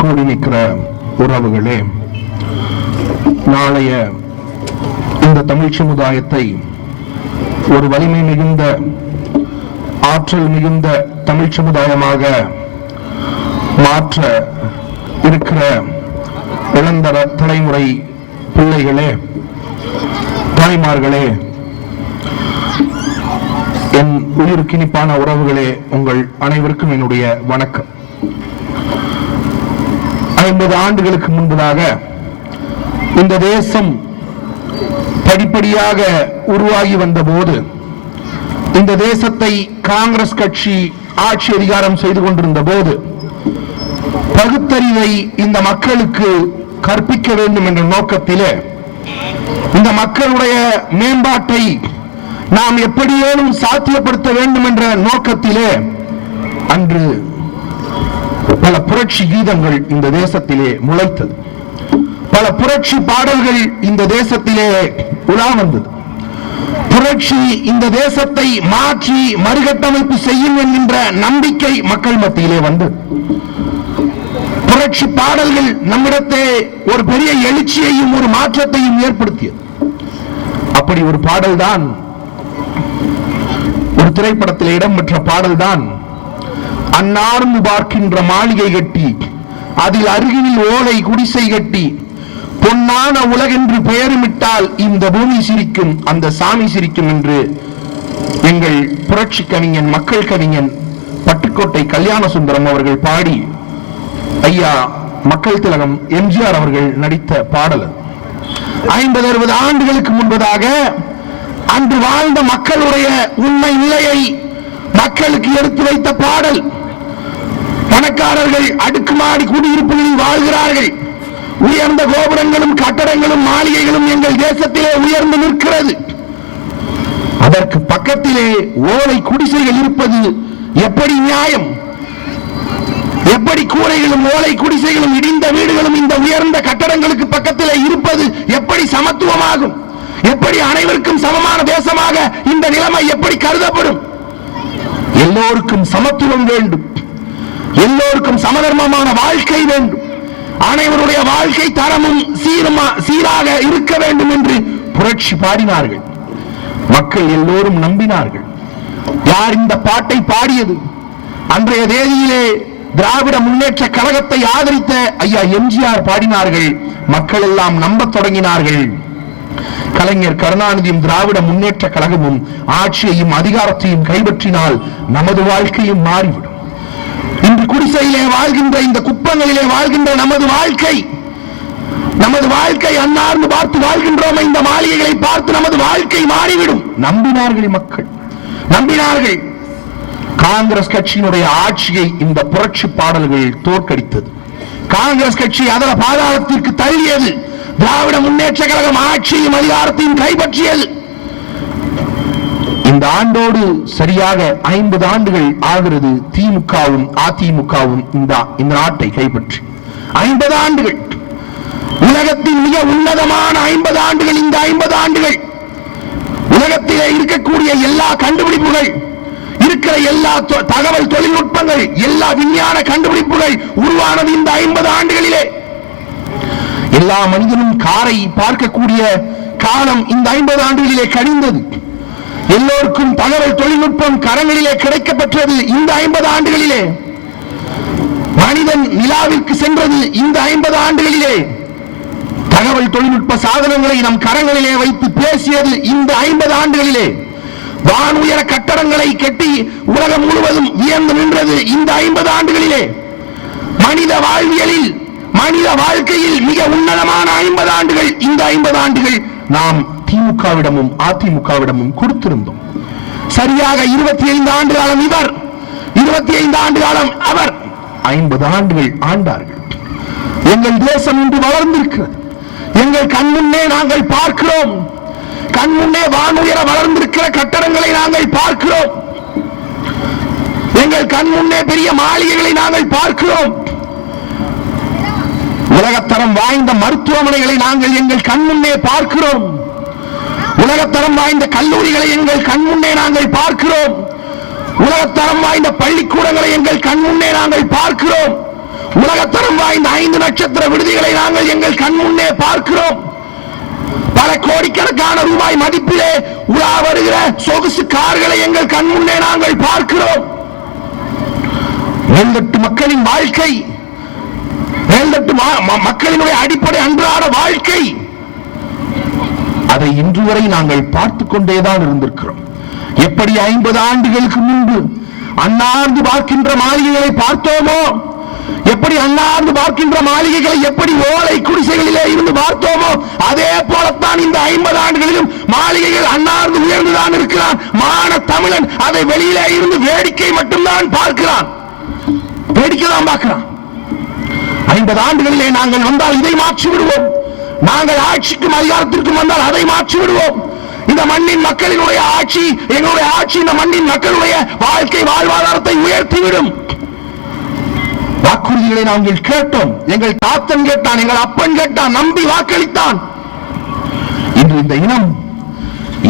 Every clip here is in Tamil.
கூடி நிற்கிற உறவுகளே, நாளைய இந்த தமிழ் சமுதாயத்தை ஒரு வலிமை மிகுந்த, ஆற்றல் மிகுந்த தமிழ் சமுதாயமாக மாற்ற இருக்கிற இளந்தர தலைமுறை பிள்ளைகளே, தாய்மார்களே, என் உயிர்க்கினிப்பான உறவுகளே, உங்கள் அனைவருக்கும் என்னுடைய வணக்கம். 50 ஆண்டுகளுக்கு முன்பதாக இந்த தேசம் படிப்படியாக உருவாகி வந்த போது, இந்த தேசத்தை காங்கிரஸ் கட்சி ஆட்சி அதிகாரம் செய்து கொண்டிருந்த போது, பகுத்தறிவை இந்த மக்களுக்கு கற்பிக்க வேண்டும் என்ற நோக்கத்திலே, இந்த மக்களுடைய மேம்பாட்டை நாம் எப்படியேனும் சாத்தியப்படுத்த வேண்டும் என்ற நோக்கத்திலே அன்று பல புரட்சி கீதங்கள் இந்த தேசத்திலே முளைத்தது. பல புரட்சி பாடல்கள் இந்த தேசத்திலே உலா வந்தது. புரட்சி இந்த தேசத்தை மாற்றி மறுகட்டமைப்பு செய்யும் என்கின்ற நம்பிக்கை மக்கள் மத்தியிலே வந்தது. புரட்சி பாடல்கள் நம்மிடத்தே ஒரு பெரிய எழுச்சியையும் ஒரு மாற்றத்தையும் ஏற்படுத்தியது. அப்படி ஒரு பாடல்தான், ஒரு திரைப்படத்தில் இடம்பெற்ற பாடல்தான், அன்னார்ந்து பார்க்கின்ற மாளிகை கட்டி அதில் அருகில் ஓலை குடிசை கட்டி பொன்னான உலகென்று பெயருமிட்டால் இந்த பூமி சிரிக்கும் அந்த சாமி சிரிக்கும் என்று எங்கள் புரட்சி கவிஞன், மக்கள் கவிஞன் பட்டுக்கோட்டை கல்யாண சுந்தரம் அவர்கள் பாடி ஐயா மக்கள் திலகம் எம்ஜிஆர் அவர்கள் நடித்த பாடல். 50-60 ஆண்டுகளுக்கு முன்பதாக அன்று வாழ்ந்த மக்களுடைய உண்மை நிலையை மக்களுக்கு எடுத்து வைத்த பாடல். பணக்காரர்கள் அடுக்குமாடி குடியிருப்புகளில் வாழ்கிறார்கள். உயர்ந்த கோபுரங்களும் கட்டடங்களும் மாளிகைகளும் எங்கள் தேசத்திலே உயர்ந்து நிற்கிறது. அதற்கு பக்கத்திலே ஓலை குடிசைகள் இருப்பது எப்படி நியாயம்? எப்படி கூரைகளும் ஓலை குடிசைகளும் இடிந்த வீடுகளும் இந்த உயர்ந்த கட்டடங்களுக்கு பக்கத்திலே இருப்பது எப்படி சமத்துவமாகும்? எப்படி அனைவருக்கும் சமமான தேசமாக இந்த நிலைமை எப்படி கருதப்படும்? எல்லோருக்கும் சமத்துவம் வேண்டும், எல்லோருக்கும் சமதர்மமான வாழ்க்கை வேண்டும், அனைவருடைய வாழ்க்கை தரமும் சீராக இருக்க வேண்டும் என்று புரட்சி பாடினார்கள். மக்கள் எல்லோரும் நம்பினார்கள். யார் இந்த பாட்டை பாடியது? அன்றைய தேதியிலே திராவிட முன்னேற்ற கழகத்தை ஆதரித்த ஐயா எம்ஜிஆர் பாடினார்கள். மக்கள் எல்லாம் நம்ப தொடங்கினார்கள். கலைஞர் கருணாநிதியும் திராவிட முன்னேற்ற கழகமும் ஆட்சியையும் அதிகாரத்தையும் கைப்பற்றினால் நமது வாழ்க்கையும் மாறிவிடும். இன்று குடிசையிலே வாழ்கின்ற, இந்த குப்பங்களிலே வாழ்கின்ற நமது வாழ்க்கை அன்னார்ந்து பார்த்து வாழ்கின்றோம். இந்த மாளிகைகளை பார்த்து நமது வாழ்க்கை மாறிவிடும். நம்பினார்கள் மக்கள், நம்பினார்கள். காங்கிரஸ் கட்சியினுடைய ஆட்சியை இந்த புரட்சி பாடல்கள் தோற்கடித்தது. காங்கிரஸ் கட்சி அதர பாதாளத்திற்கு தள்ளியது. திராவிட முன்னேற்ற கழகம் ஆட்சியும் அதிகாரத்தையும் கைப்பற்றியது. இந்த ஆண்டோடு சரியாக 50 ஆண்டுகள் ஆகிறது திமுகவும் அதிமுகவும் இந்த நாட்டை கைப்பற்றி. 50 ஆண்டுகள், உலகத்தின் மிக உன்னதமான 50 ஆண்டுகள். இந்த 50 ஆண்டுகள் உலகத்திலே இருக்கக்கூடிய எல்லா கண்டுபிடிப்புகள், இருக்கிற எல்லா தகவல் தொழில்நுட்பங்கள், எல்லா விஞ்ஞான கண்டுபிடிப்புகள் உருவானது இந்த 50 ஆண்டுகளிலே. எல்லா மனிதனும் காரை பார்க்கக்கூடிய காலம் இந்த 50 ஆண்டுகளிலே கழிந்தது. எல்லோருக்கும் தகவல் தொழில்நுட்பம் கரங்களிலே கிடைக்கப்பெற்றது இந்த 50 ஆண்டுகளிலே. மனிதன் நிலாவிற்கு சென்றது இந்த 50 ஆண்டுகளிலே. தகவல் தொழில்நுட்ப சாதனங்களை நம் கரங்களிலே வைத்து பேசியது இந்த 50 ஆண்டுகளிலே. வானுயர கட்டடங்களை கட்டி உலகம் முழுவதும் வியந்து நின்றது இந்த 50 ஆண்டுகளிலே. மனித வாழ்வியலில், மனித வாழ்க்கையில் மிக உன்னதமான 50 ஆண்டுகள். இந்த 50 ஆண்டுகள் நாம் திமுகவிடமும் அதிமுகவிடமும் கொடுத்திருந்தோம். சரியாக 25 ஆண்டு காலம் இவர், 25 ஆண்டு காலம் அவர், 50 ஆண்டுகள் ஆண்டார்கள். எங்கள் தேசம் இன்று வளர்ந்திருக்கிறது. எங்கள் கண்முன்னே நாங்கள் பார்க்கிறோம். கண்முன்னே வானுயர வளர்ந்திருக்கிற கட்டடங்களை நாங்கள் பார்க்கிறோம். எங்கள் கண்முன்னே பெரிய மாளிகைகளை நாங்கள் பார்க்கிறோம். உலகத்தரம் வாய்ந்த மருத்துவமனைகளை நாங்கள் எங்கள் கண்முன்னே பார்க்கிறோம். உலகத்தரம் வாய்ந்த கல்லூரிகளை எங்கள் கண்முன்னே நாங்கள் பார்க்கிறோம். உலகத்தரம் வாய்ந்த பள்ளிக்கூடங்களை எங்கள் கண்முன்னே நாங்கள் பார்க்கிறோம். உலகத்தரம் வாய்ந்த 5 நட்சத்திர விடுதிகளை நாங்கள் எங்கள் கண் முன்னே பார்க்கிறோம். பல கோடிக்கணக்கான ரூபாய் மதிப்பிலே உலா வருகிற சொகுசு கார்களை எங்கள் கண் முன்னே நாங்கள் பார்க்கிறோம். மேல்தட்டு மக்களின் வாழ்க்கை, மேல்தட்டு மக்களினுடைய அடிப்படை அன்றாட வாழ்க்கை, அதை இன்று வரை நாங்கள் பார்த்துக் கொண்டேதான் இருந்திருக்கிறோம். எப்படி 50 ஆண்டுகளுக்கு முன்பு அண்ணாந்து பார்க்கின்ற மாளிகைகளை பார்த்தோமோ, எப்படி அண்ணாந்து பார்க்கின்ற மாளிகைகளை எப்படி ஓலை குடிசைகளிலே இருந்து பார்த்தோமோ, அதே போலத்தான் இந்த 50 ஆண்டுகளிலும் மாளிகைகள் அண்ணாந்து உயர்ந்துதான் இருக்கிறான். மான தமிழன் அதை வெளியிலே இருந்து வேடிக்கை மட்டும்தான் பார்க்கிறான், வேடிக்கை தான் பார்க்கிறான். 50 ஆண்டுகளிலே நாங்கள் வந்தால் இதை மாற்றி விடுவோம், நாங்கள் ஆட்சிக்கும் அதிகாரத்திற்கும் வந்தால் அதை மாற்றி விடுவோம். இந்த மண்ணின் மக்களினுடைய ஆட்சி, எங்களுடைய ஆட்சி இந்த மண்ணின் மக்களுடைய வாழ்க்கை வாழ்வாதாரத்தை உயர்த்திவிடும். வாக்குறுதிகளை நாங்கள் கேட்டோம், எங்கள் தாத்தன் கேட்டான், எங்கள் அப்பன் கேட்டான், நம்பி வாக்களித்தான். இன்று இந்த இனம்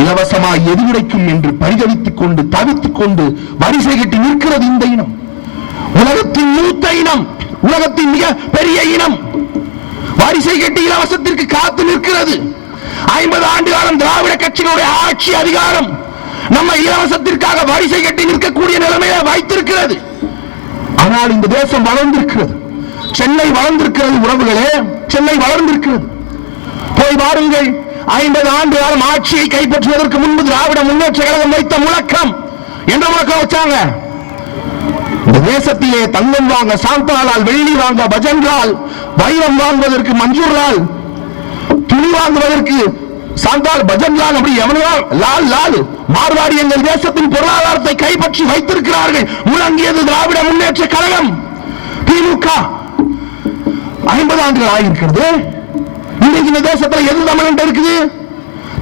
இலவசமாய் எது கிடைக்கும் என்று பரிதவித்துக் கொண்டு தவித்துக் கொண்டு வரிசை கட்டி நிற்கிறது. இந்த இனம் உலகத்தின் மூத்த இனம், உலகத்தின் மிக பெரிய இனம், வரிசை கட்டி இலவசத்திற்கு காத்து நிற்கிறது. 50 ஆண்டு காலம் திராவிட கட்சிகளுடைய ஆட்சி அதிகாரம் நம்ம இலவசத்திற்காக வரிசை கட்டி நிற்கக்கூடிய நிலைமையை வைத்திருக்கிறது. ஆனால் இந்த தேசம் வளர்ந்திருக்கிறது, சென்னை வளர்ந்திருக்கிறது. உறவுகளே, சென்னை வளர்ந்திருக்கிறது. போய் பாருங்கள், 50 ஆண்டு காலம் ஆட்சியை கைப்பற்றுவதற்கு முன்பு திராவிட முன்னேற்ற கழகம் வைத்த முழக்கம் என்ற முழக்கம் வச்சாங்க. இந்த தேசத்திலே தங்கம் வாங்க சாந்தாலால், வெள்ளி வாங்க பஜன்லால், வைரம் வாங்குவதற்கு மஞ்சூர்லால், துணி வாங்குவதற்கு சாந்தால் பஜன்லால், அப்படி எவனோ லால் லால் மார்வாடி எங்கள் தேசத்தின் பொருளாதாரத்தை கைப்பற்றி வைத்திருக்கிறார்கள். முழங்கியது திராவிட முன்னேற்ற கழகம், திமுக. 50 ஆண்டுகள் ஆகியிருக்கிறது. இன்னைக்கு இந்த தேசத்தில் எது தமிழன் இருக்குது?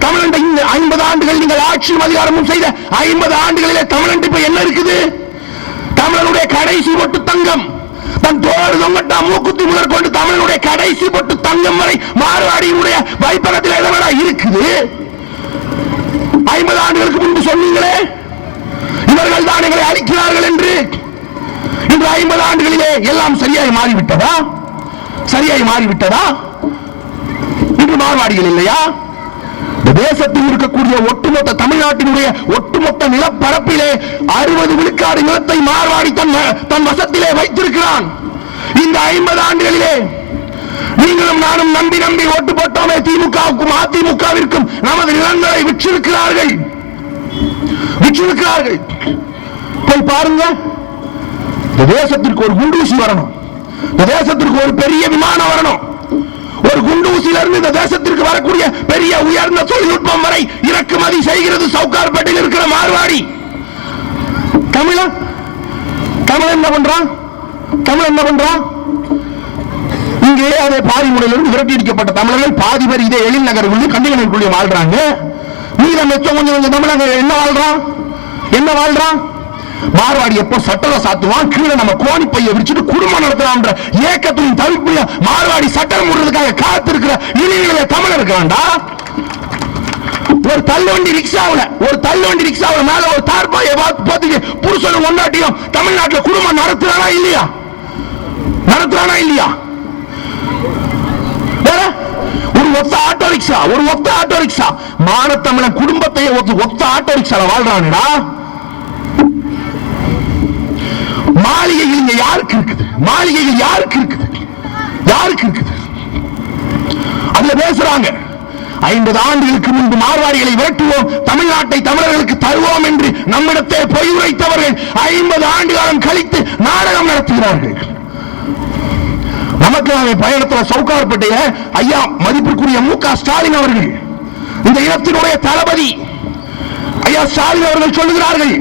தமிழன் 50 ஆண்டுகள் நீங்கள் ஆட்சியும் அதிகாரமும் செய்த 50 ஆண்டுகளிலே தமிழன் இப்ப என்ன இருக்குது? தமிழனுடைய கடைசி பொட்டு தங்கம், தன் தோடு தொங்கட்டா மூக்குத்தி முதற்கொண்டு தமிழனுடைய கடைசி பொட்டு தங்கம் வரை மார்வாடியினுடைய வைப்பகத்தில் எதனா இருக்குது? 50 ஆண்டுகளுக்கு முன்பு சொன்னீங்களே இவர்கள் தான் எங்களை அழிக்கிறார்கள் என்று. இன்று 50 ஆண்டுகளிலே எல்லாம் சரியாய் மாறிவிட்டதா? சரியாய் மாறிவிட்டதா? இன்று மார்வாடிகள் இல்லையா? இந்த தேசத்தில் இருக்கக்கூடிய ஒட்டுமொத்த தமிழ்நாட்டினுடைய ஒட்டுமொத்த நிலப்பரப்பிலே 60 விழுக்காடு நிலத்தை மார்வாடி தன் வசத்திலே வைத்திருக்கிறான். இந்த 50 ஆண்டுகளிலே நீங்களும் நானும் நம்பி நம்பி ஓட்டு போட்டோமே திமுகவுக்கும் அதிமுகவிற்கும் நமது நிலங்களை விற்றிருக்கிறார்கள். போய் பாருங்க, இந்த தேசத்திற்கு ஒரு குண்டூசி வரணும், இந்த தேசத்திற்கு ஒரு பெரிய விமானம் வரணும். ஒரு குண்டூசியில இருந்து இந்த தேசத்திற்கு வரக்கூடிய பெரிய உயர்ந்த தொழில்நுட்பம் வரை இறக்குமதி செய்கிறது சவுகார்பேட்டையில் இருக்கிற மார்வாடி. தமிழன் என்ன பண்றான்? தமிழ் என்ன பண்றான்? இங்கே அதே பாரிமுனையிலிருந்து விரட்டி அடிக்கப்பட்ட தமிழர்கள் பாதி பேர் இதே எழில் நகருக்குள்ளே கண்டிகனுக்குள்ளே வாழ்றாங்க. மீதம் மிச்சம் கொஞ்சம் தமிழர்கள் என்ன வாழ்றான்? மார்வாடி எப்போ சட்டத்தை சாத்துவான், கீழே நம்ம கோணி பைய விரிச்சுட்டு குடும்பம் நடத்தலாம் ஏக்கத்தின் தவிர்ப்புல மார்வாடி சட்டம் போடுறதுக்காக காத்திருக்கிற இளைஞர்கள தமிழர் இருக்காண்டா. ஒரு தள்ளுவண்டி ரிக்ஷாவில் மேல ஒரு தார்பாயை பார்த்து புருஷனும் ஒன்னாட்டியும் தமிழ்நாட்டில் குடும்பம் நடத்துறானா இல்லையா? ஒரு ஒத்த ஆட்டோ ரிக்ஷா மானத்தமிழன் குடும்பத்தை ஒத்த ஆட்டோ ரிக்ஷால வாழ்றானுடா. மாளிகைகள் இங்க யாருக்கு இருக்குது? அதுல பேசுறாங்க 50 ஆண்டுகளுக்கு முன்பு மார்வாடிகளை விரட்டுவோம், தமிழ்நாட்டை தமிழர்களுக்கு தருவோம் என்று நம்மிடத்தை பொய் உரைத்தவர்கள் 50 ஆண்டு காலம் கழித்து நாடகம் நடத்துகிறார்கள். நமக்கு பயணத்தில் சவுகார்பேட்டைய ஐயா மதிப்பிற்குரிய மு.க. ஸ்டாலின் அவர்கள், இந்த இனத்தினுடைய தளபதி ஐயா ஸ்டாலின் அவர்கள் சொல்லுகிறார்கள்,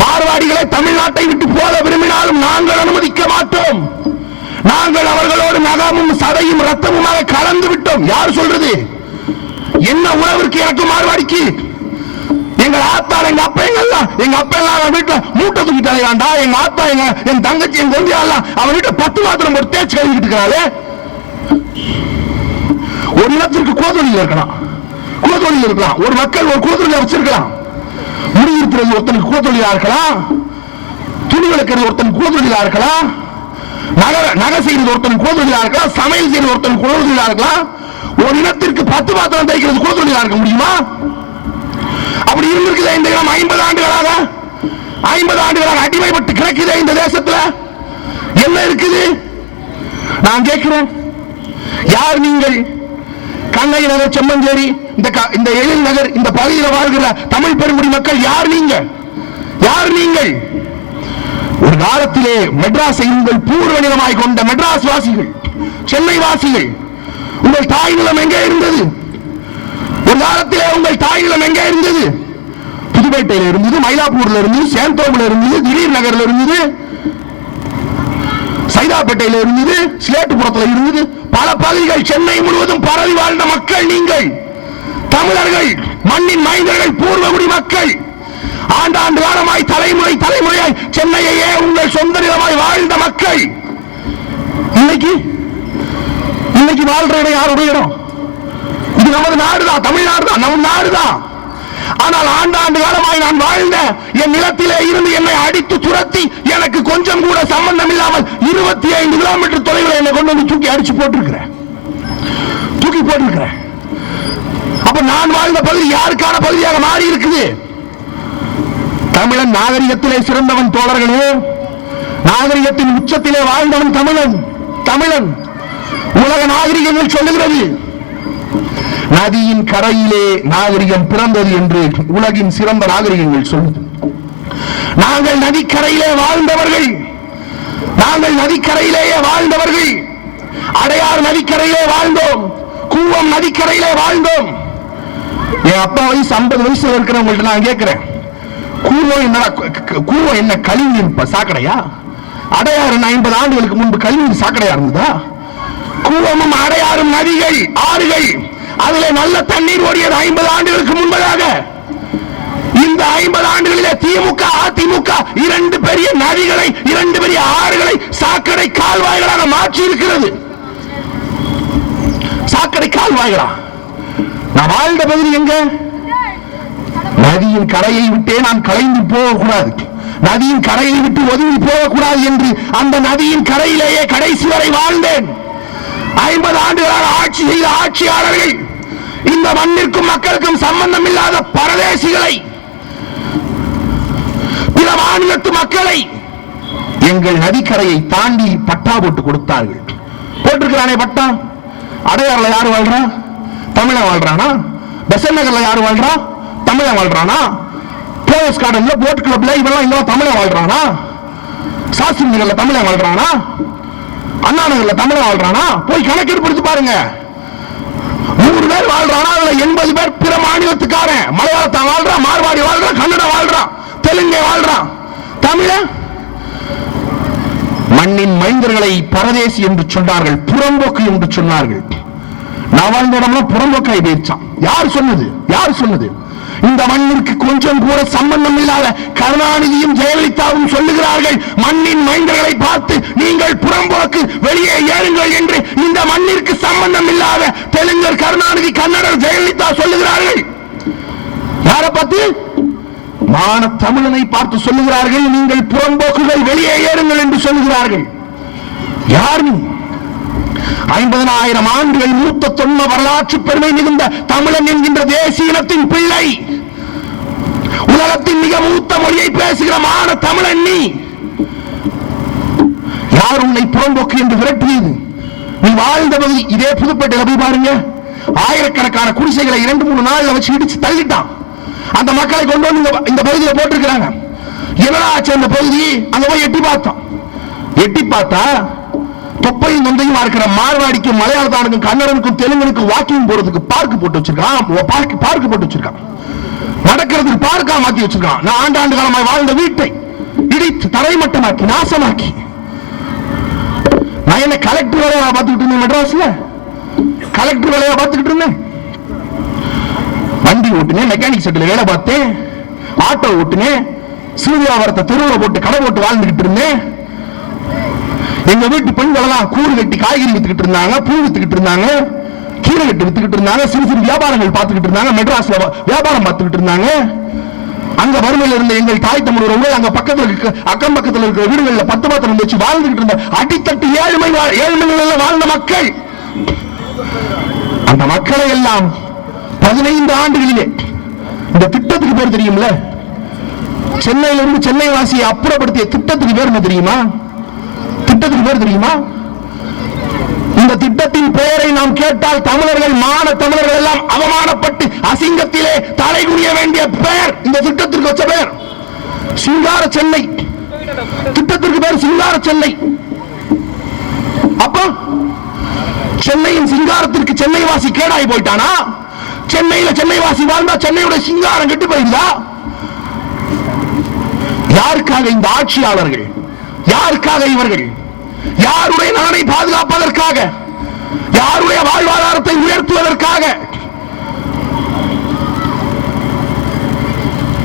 மார்வாடிகளை தமிழ்நாட்டை விட்டு போக விரும்பினாலும் நாங்கள் அனுமதிக்க மாட்டோம். நாங்கள் அவர்களோடு நகமும் சதையும் ரத்தமுமாக கலந்து விட்டோம். யார் சொல்றது? என்ன உறவிற்கு எனக்கு மார்வாடிக்கு? எங்க ஆத்தா எங்க அப்பா எல்லாம் வீட்டுல மூட்டை தூக்கிட்டு அலையாண்டா. எங்க ஆத்தா என் தங்கச்சி என் கொண்டியா அவன் வீட்டை 10 மாத்திரம் ஒரு தேய்ச்சி கழுவிட்டு இருக்கிறாளே. ஒரு இடத்திற்கு கோதொழில் இருக்கலாம், ஒரு மக்கள் ஒரு கோதொழில வச்சிருக்கலாம். முடிவுறுத்துறது ஒருத்தனுக்கு குலத்தொழிலா இருக்கலாம், துணி விளக்கிறது ஒருத்தனுக்கு குலத்தொழிலா இருக்கலாம், நகை செய்யறது ஒருத்தன் குலதொழிலா இருக்கலாம், சமையல் செய்யறது ஒருத்தன் குலதொழிலா இருக்கலாம். ஒரு இனத்திற்கு 10 பாத்திரம் தைக்கிறது குலதொழிலா இருக்க முடியுமா? அப்படி இருந்திருக்குதே இந்த இனம் 50 ஆண்டுகளாக அடிமைப்பட்டு கிடக்குதே இந்த தேசத்துல. என்ன இருக்குது? நான் கேட்கிறேன், யார் நீங்கள்? கண்ணகி நகர், செம்மஞ்சேரி, இந்த எழில் நகர், இந்த பகுதியில் வாழ்கிற தமிழ் பெருங்குடி மக்கள் யார் நீங்கள்? யார் நீங்கள்? ஒரு காலத்திலே மெட்ராஸை உங்கள் பூர்வ நிலமாய் கொண்ட மெட்ராஸ் வாசிகள், சென்னை வாசிகள், உங்கள் தாய் நிலம் எங்கே இருந்தது? ஒரு காலத்திலே உங்கள் தாய் நிலம் எங்கே இருந்தது? புதுப்பேட்டையில் இருந்தது, மயிலாப்பூர்ல இருந்தது, சேந்தோப்புல இருந்தது, திடீர் நகர்ல இருந்தது, சைதாப்பேட்டையில் இருந்தது, சிலேட்டுப்புறத்தில் இருந்தது. பல பகுதிகள், சென்னை முழுவதும் பரவி வாழ்ந்த மக்கள் நீங்கள். தமிழர்கள், மண்ணின் மைந்தர்கள், பூர்வகுடி மக்கள். ஆண்டாண்டு காலமாய் தலைமுறையாய் சென்னையே உங்கள் சொந்த நிலமாய் வாழ்ந்த மக்கள். இன்னைக்கு வாழ்ற இடம் யாருடைய இடம்? இது நமது நாடுதான், தமிழ்நாடுதான், நம் நாடுதான். ஆனால் ஆண்டாண்டு காலமாய் நான் வாழ்ந்த என் நிலத்திலே இருந்து என்னை அடித்து துரத்தி எனக்கு கொஞ்சம் கூட சம்பந்தம் இல்லாமல் 25 கிலோமீட்டர் தொலைவில் என்னை கொண்டு வந்து தூக்கி போட்டிருக்கிறேன். அப்ப நான் வாழ்ந்த பகுதி யாருக்கான பகுதியாக மாறி இருக்குது? தமிழன் நாகரிகத்திலே சிறந்தவன் தோழர்களே. நாகரிகத்தின் உச்சத்திலே வாழ்ந்தவன் தமிழன். உலக நாகரிகங்கள் சொல்லுகிறது, நதியின் கரையிலே நாகரிகம் பிறந்தது என்று உலகின் சிறந்த நாகரிகங்கள் சொல்லுது. நாங்கள் நதிக்கரையிலே வாழ்ந்தவர்கள். அடையாறு நதிக்கரையிலே வாழ்ந்தோம், கூவம் நதிக்கரையிலே வாழ்ந்தோம். என் அப்பா வயசு 50 வயசுல இருக்கிறவங்கள்ட்ட நான் கேட்கிறேன், கூவம் என்ன கழிவுநீர் சாக்கடையா? அடையாறு 50 ஆண்டுகளுக்கு முன்பு கழிவுநீர் சாக்கடையா இருந்ததா? கூவமும் அடையாறும் நதிகள், ஆறுகள், அதிலே நல்ல தண்ணீர் ஓடியது 50 ஆண்டுகளுக்கு முன்பதாக. இந்த 50 ஆண்டுகளிலே திமுக, அதிமுக 2 பெரிய நதிகளை, 2 பெரிய ஆறுகளை சாக்கடை கால்வாய்களாக மாற்றி இருக்கிறது. சாக்கடை கால்வாய்களா? நான் வாழ்ந்த பகுதி எங்க? நதியின் கரையை விட்டே நான் கலைந்து போகக்கூடாது, நதியின் கரையை விட்டு ஒதுங்கி போகக்கூடாது என்று அந்த நதியின் கரையிலேயே கடைசி வரை வாழ்ந்தேன். 50 ஆண்டுகளாக ஆட்சி செய்த ஆட்சியாளர்கள் இந்த மண்ணிற்கும் மக்களுக்கும் சம்பந்தம் இல்லாத பரதேசிகளை, பிற மாநிலத்து மக்களை எங்கள் நதிக்கரையை தாண்டி பட்டா போட்டு கொடுத்தார்கள். போட்டிருக்கிறானே பட்டா. அடையாறுல யாரு வாழ்றா? தமிழன் வாழ்றானா? பெசன்ட் நகர்ல யாரு வாழ்றா? தமிழன் வாழ்றானா? போயஸ் கார்டன்ல, போட் கிளப்ல இவெல்லாம் தமிழன் வாழ்றானா? சாஸ்திரி நகர்ல தமிழன் வாழ்றானா? அண்ணா நகர்ல தமிழன் வாழ்றானா? போய் கணக்கெடுத்து பாருங்க. 100 பேர் வாழ்றானா, அதுல 80 பேர் பிற மாநிலத்துக்காரன். மலையாளத்தான் வாழ்றான், மார்வாடி வாழ்றான், கன்னடம் வாழ்றான், தெலுங்கு வாழ்றான். தமிழ மண்ணின் மைந்தர்களை பரதேசி என்று சொன்னார்கள், புறம்போக்கு என்று சொன்னார்கள். நான் வாழ்ந்த இடம்லாம் புறம்போக்காய் போயிடுச்சான். யார் சொன்னது? இந்த மண்ணிற்கு கொஞ்சம் கூட சம்பந்தம் இல்லாத கருணாநிதியும் ஜெயலலிதாவும் சொல்லுகிறார்கள், மண்ணின் மைந்தர்களை பார்த்து நீங்கள் புறம்போக்கு, வெளியே ஏறுங்கள் என்று. இந்த மண்ணிற்கு சம்பந்தம் இல்லாத தெலுங்கர் கருணாநிதி, கன்னடர் ஜெயலலிதா சொல்லுகிறார்கள். யாரை பார்த்து? மான தமிழனை பார்த்து சொல்லுகிறார்கள், நீங்கள் புறம்போக்குகள், வெளியே ஏறுங்கள் என்று சொல்லுகிறார்கள். யார் நீ? 50,000 ஆண்டுகள் மூத்த தொன்ம வரலாற்று பெருமை மிகுந்த தமிழன் என்கின்ற தேசிய இனத்தின் பிள்ளை, உலகத்தின் மிக மூத்த மொழியை பேசுகிற மான தமிழன் நீ. யார் உன்னை புறம்போக்கு என்று விரட்டியது? நீ வாழ்ந்த பகுதி இதே புதுப்பேட்டையில போய் பாருங்க. ஆயிரக்கணக்கான குடிசைகளை 2-3 நாள்ல வச்சு இடிச்சு தள்ளிட்டான். அந்த மக்களை கொண்டு வந்து இந்த பகுதியை போட்டிருக்கிறாங்க. என்னடா ஆச்சு அந்த பகுதி? அங்க போய் எட்டி பார்த்தா தொப்பையும் நொந்தையும் இருக்கிற மார்வாடிக்கு, மலையாளத்தானுக்கும், கன்னடனுக்கும், தெலுங்கனுக்கும் வாக்கிங் போறதுக்கு பார்க் போட்டு வச்சிருக்கான். நடக்கிறதுக்கு பார்க்கா மாத்தி வச்சிருக்கான். நான் ஆண்டாண்டு காலமாய் வாழ்ந்த வீட்டை இடித்து தரைமட்டமாக்கி நாசமாக்கி. நான் என்ன கலெக்டர் வேலையா பார்த்துக்கிட்டு இருந்தேன்? மெட்ராஸ்ல கலெக்டர் வேலையா பார்த்துக்கிட்டு இருந்தேன். வண்டி ஓட்டுனேன், மெக்கானிக் செட்டில் வேலை பார்த்தேன், ஆட்டோ ஓட்டுனேன், சூரியாவரத்தை தெருவில் போட்டு கடை போட்டு வாழ்ந்துகிட்டு இருந்தேன். எங்க வீட்டு பெண்கள் எல்லாம் கூறு கட்டி காய்கறி வித்துக்கிட்டு இருந்தாங்க, பூ வித்துக்கிட்டு இருந்தாங்க, கீரை கட்டி வித்துக்கிட்டு இருந்தாங்க, சிறு சிறு வியாபாரங்கள் பார்த்துக்கிட்டு இருந்தாங்க, மெட்ராஸ்ல வியாபாரம் பார்த்துக்கிட்டு இருந்தாங்க. அங்க வறுமையில் இருந்த எங்கள் தாய் தமிழ் அங்க பக்கத்துல அக்கம் பக்கத்தில் இருக்கிற வீடுகளில் 10 பாத்திரம் வச்சு வாழ்ந்துகிட்டு இருந்த அடித்தட்டு ஏழ்மைகள் வாழ்ந்த மக்கள், அந்த மக்களை எல்லாம் 15 ஆண்டுகளிலே இந்த திட்டத்துக்கு பேர் தெரியும்ல, சென்னையிலிருந்து சென்னை வாசியை அப்புறப்படுத்திய திட்டத்துக்கு பேர் என்ன தெரியுமா? திட்டத்துக்கு பேர் தெரியுமா? இந்த திட்டத்தின் பெயரை நாம் கேட்டால் தமிழர்கள், தமிழர்கள் எல்லாம் அவமானப்பட்டு அசிங்கத்திலே தலைகுனிய வேண்டிய பெயர் இந்த திட்டத்திற்கு வச்ச பெயர் சிங்கார சென்னை. திட்டத்திற்கு பேர் சிங்கார சென்னை. அப்ப சென்னையின் சிங்காரத்திற்கு சென்னை வாசி கேடாய் போயிட்டானா? சென்னையில சென்னை வாசி வாழ்ந்தா சென்னையோட சிங்காரம் கெட்டு போயிருந்தா? யாருக்காக இந்த ஆட்சியாளர்கள்? யாருக்காக இவர்கள்? யாருடைய நலனை பாதுகாப்பதற்காக? யாருடைய வாழ்வாதாரத்தை உயர்த்துவதற்காக?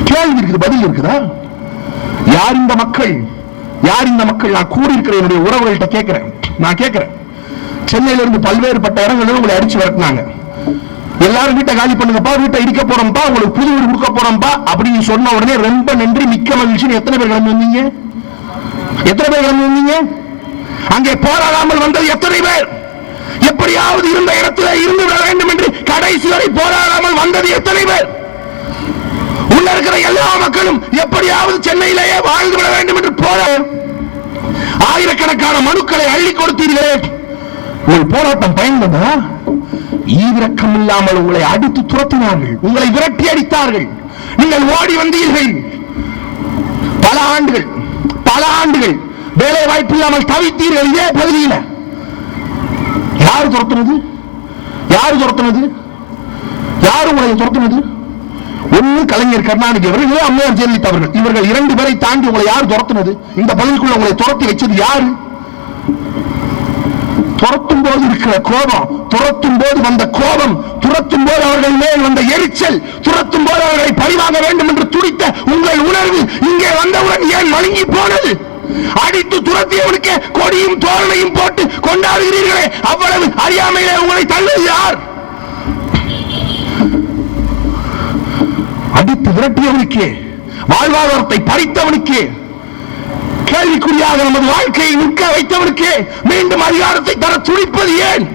கேள்வி இருக்குது, பதில் இருக்குதா? யார் இந்த மக்கள்? யார் இந்த மக்கள்? நான் கூறியிருக்கிற என்னுடைய உறவுகள்கிட்ட கேட்கிறேன். நான் கேட்கிறேன், சென்னையிலிருந்து பல்வேறுபட்ட இடங்களில் உங்களை அடிச்சு விரட்டினாங்க. எல்லாரும் வீட்டை காலி பண்ணுங்கப்பா, வீட்டை இடிக்க போறோம்ப்பா, உங்களுக்கு புது வீடு கொடுக்க போறோம்ப்பா அப்படின்னு சொன்ன உடனே ரொம்ப நன்றி, மிக்க மகிழ்ச்சி. எத்தனை பேர் கிளம்பி வந்தீங்க? எத்தனை பேர் கிளம்பி வந்தீங்க? அங்கே போராடாமல் வந்தது எத்தனை பேர்? எப்படியாவது இருந்த இடத்துல இருந்து விட வேண்டும் என்று கடைசி வரை போராடாமல் வந்தது எத்தனை பேர்? உள்ள இருக்கிற எல்லா மக்களும் எப்படியாவது சென்னையிலேயே வாழ்ந்து விட வேண்டும் என்று போராட ஆயிரக்கணக்கான மனுக்களை அள்ளி கொடுத்தீர்களே, உங்கள் போராட்டம் பயன்படுதா? ஈவிரக்கம் இல்லாமல் உங்களை அடித்து துரத்தினார்கள், உங்களை விரட்டி அடித்தார்கள், நீங்கள் ஓடி வந்தீர்கள். பல ஆண்டுகள் வேலை வாய்ப்பு இல்லாமல் தவித்தீர்கள் இதே பகுதியில். யாரு துரத்துனது? யாரு உங்களை துரத்துனது? ஒன்னு கலைஞர் கருணாநிதி அவர்கள், அம்மையார் ஜெயலலிதா அவர்கள். இவர்கள் 2 பேரை தாண்டி உங்களை யார் துரத்துனது? இந்த பகுதிக்குள்ள உங்களை துரத்தி வச்சது யாரு? துரத்தும் போது இருக்கிற கோபம், துரத்தும் போது வந்த கோபம், துரத்தும் போது அவர்கள் மேல் வந்த எரிச்சல், துரத்தும் போது அவர்களை பழிவாங்க வேண்டும் என்று துடித்த உங்கள் உணர்வு இங்கே வந்தவுடன் ஏன் மழுங்கி போனது? அடித்து துரத்தியவனுக்கு கொடியும் தோரணையும் போட்டு கொண்டாடுகிறீர்களே, அவ்வளவு அறியாமையிலே உங்களை தள்ளுவது யார்? அடித்து விரட்டியவனுக்கு, வாழ்வாதாரத்தை பறித்தவனுக்கு, கேள்விக்குறியாக நமது வாழ்க்கையை நிற்க வைத்தவனுக்கு மீண்டும் அதிகாரத்தை தர துடிப்பது ஏன்?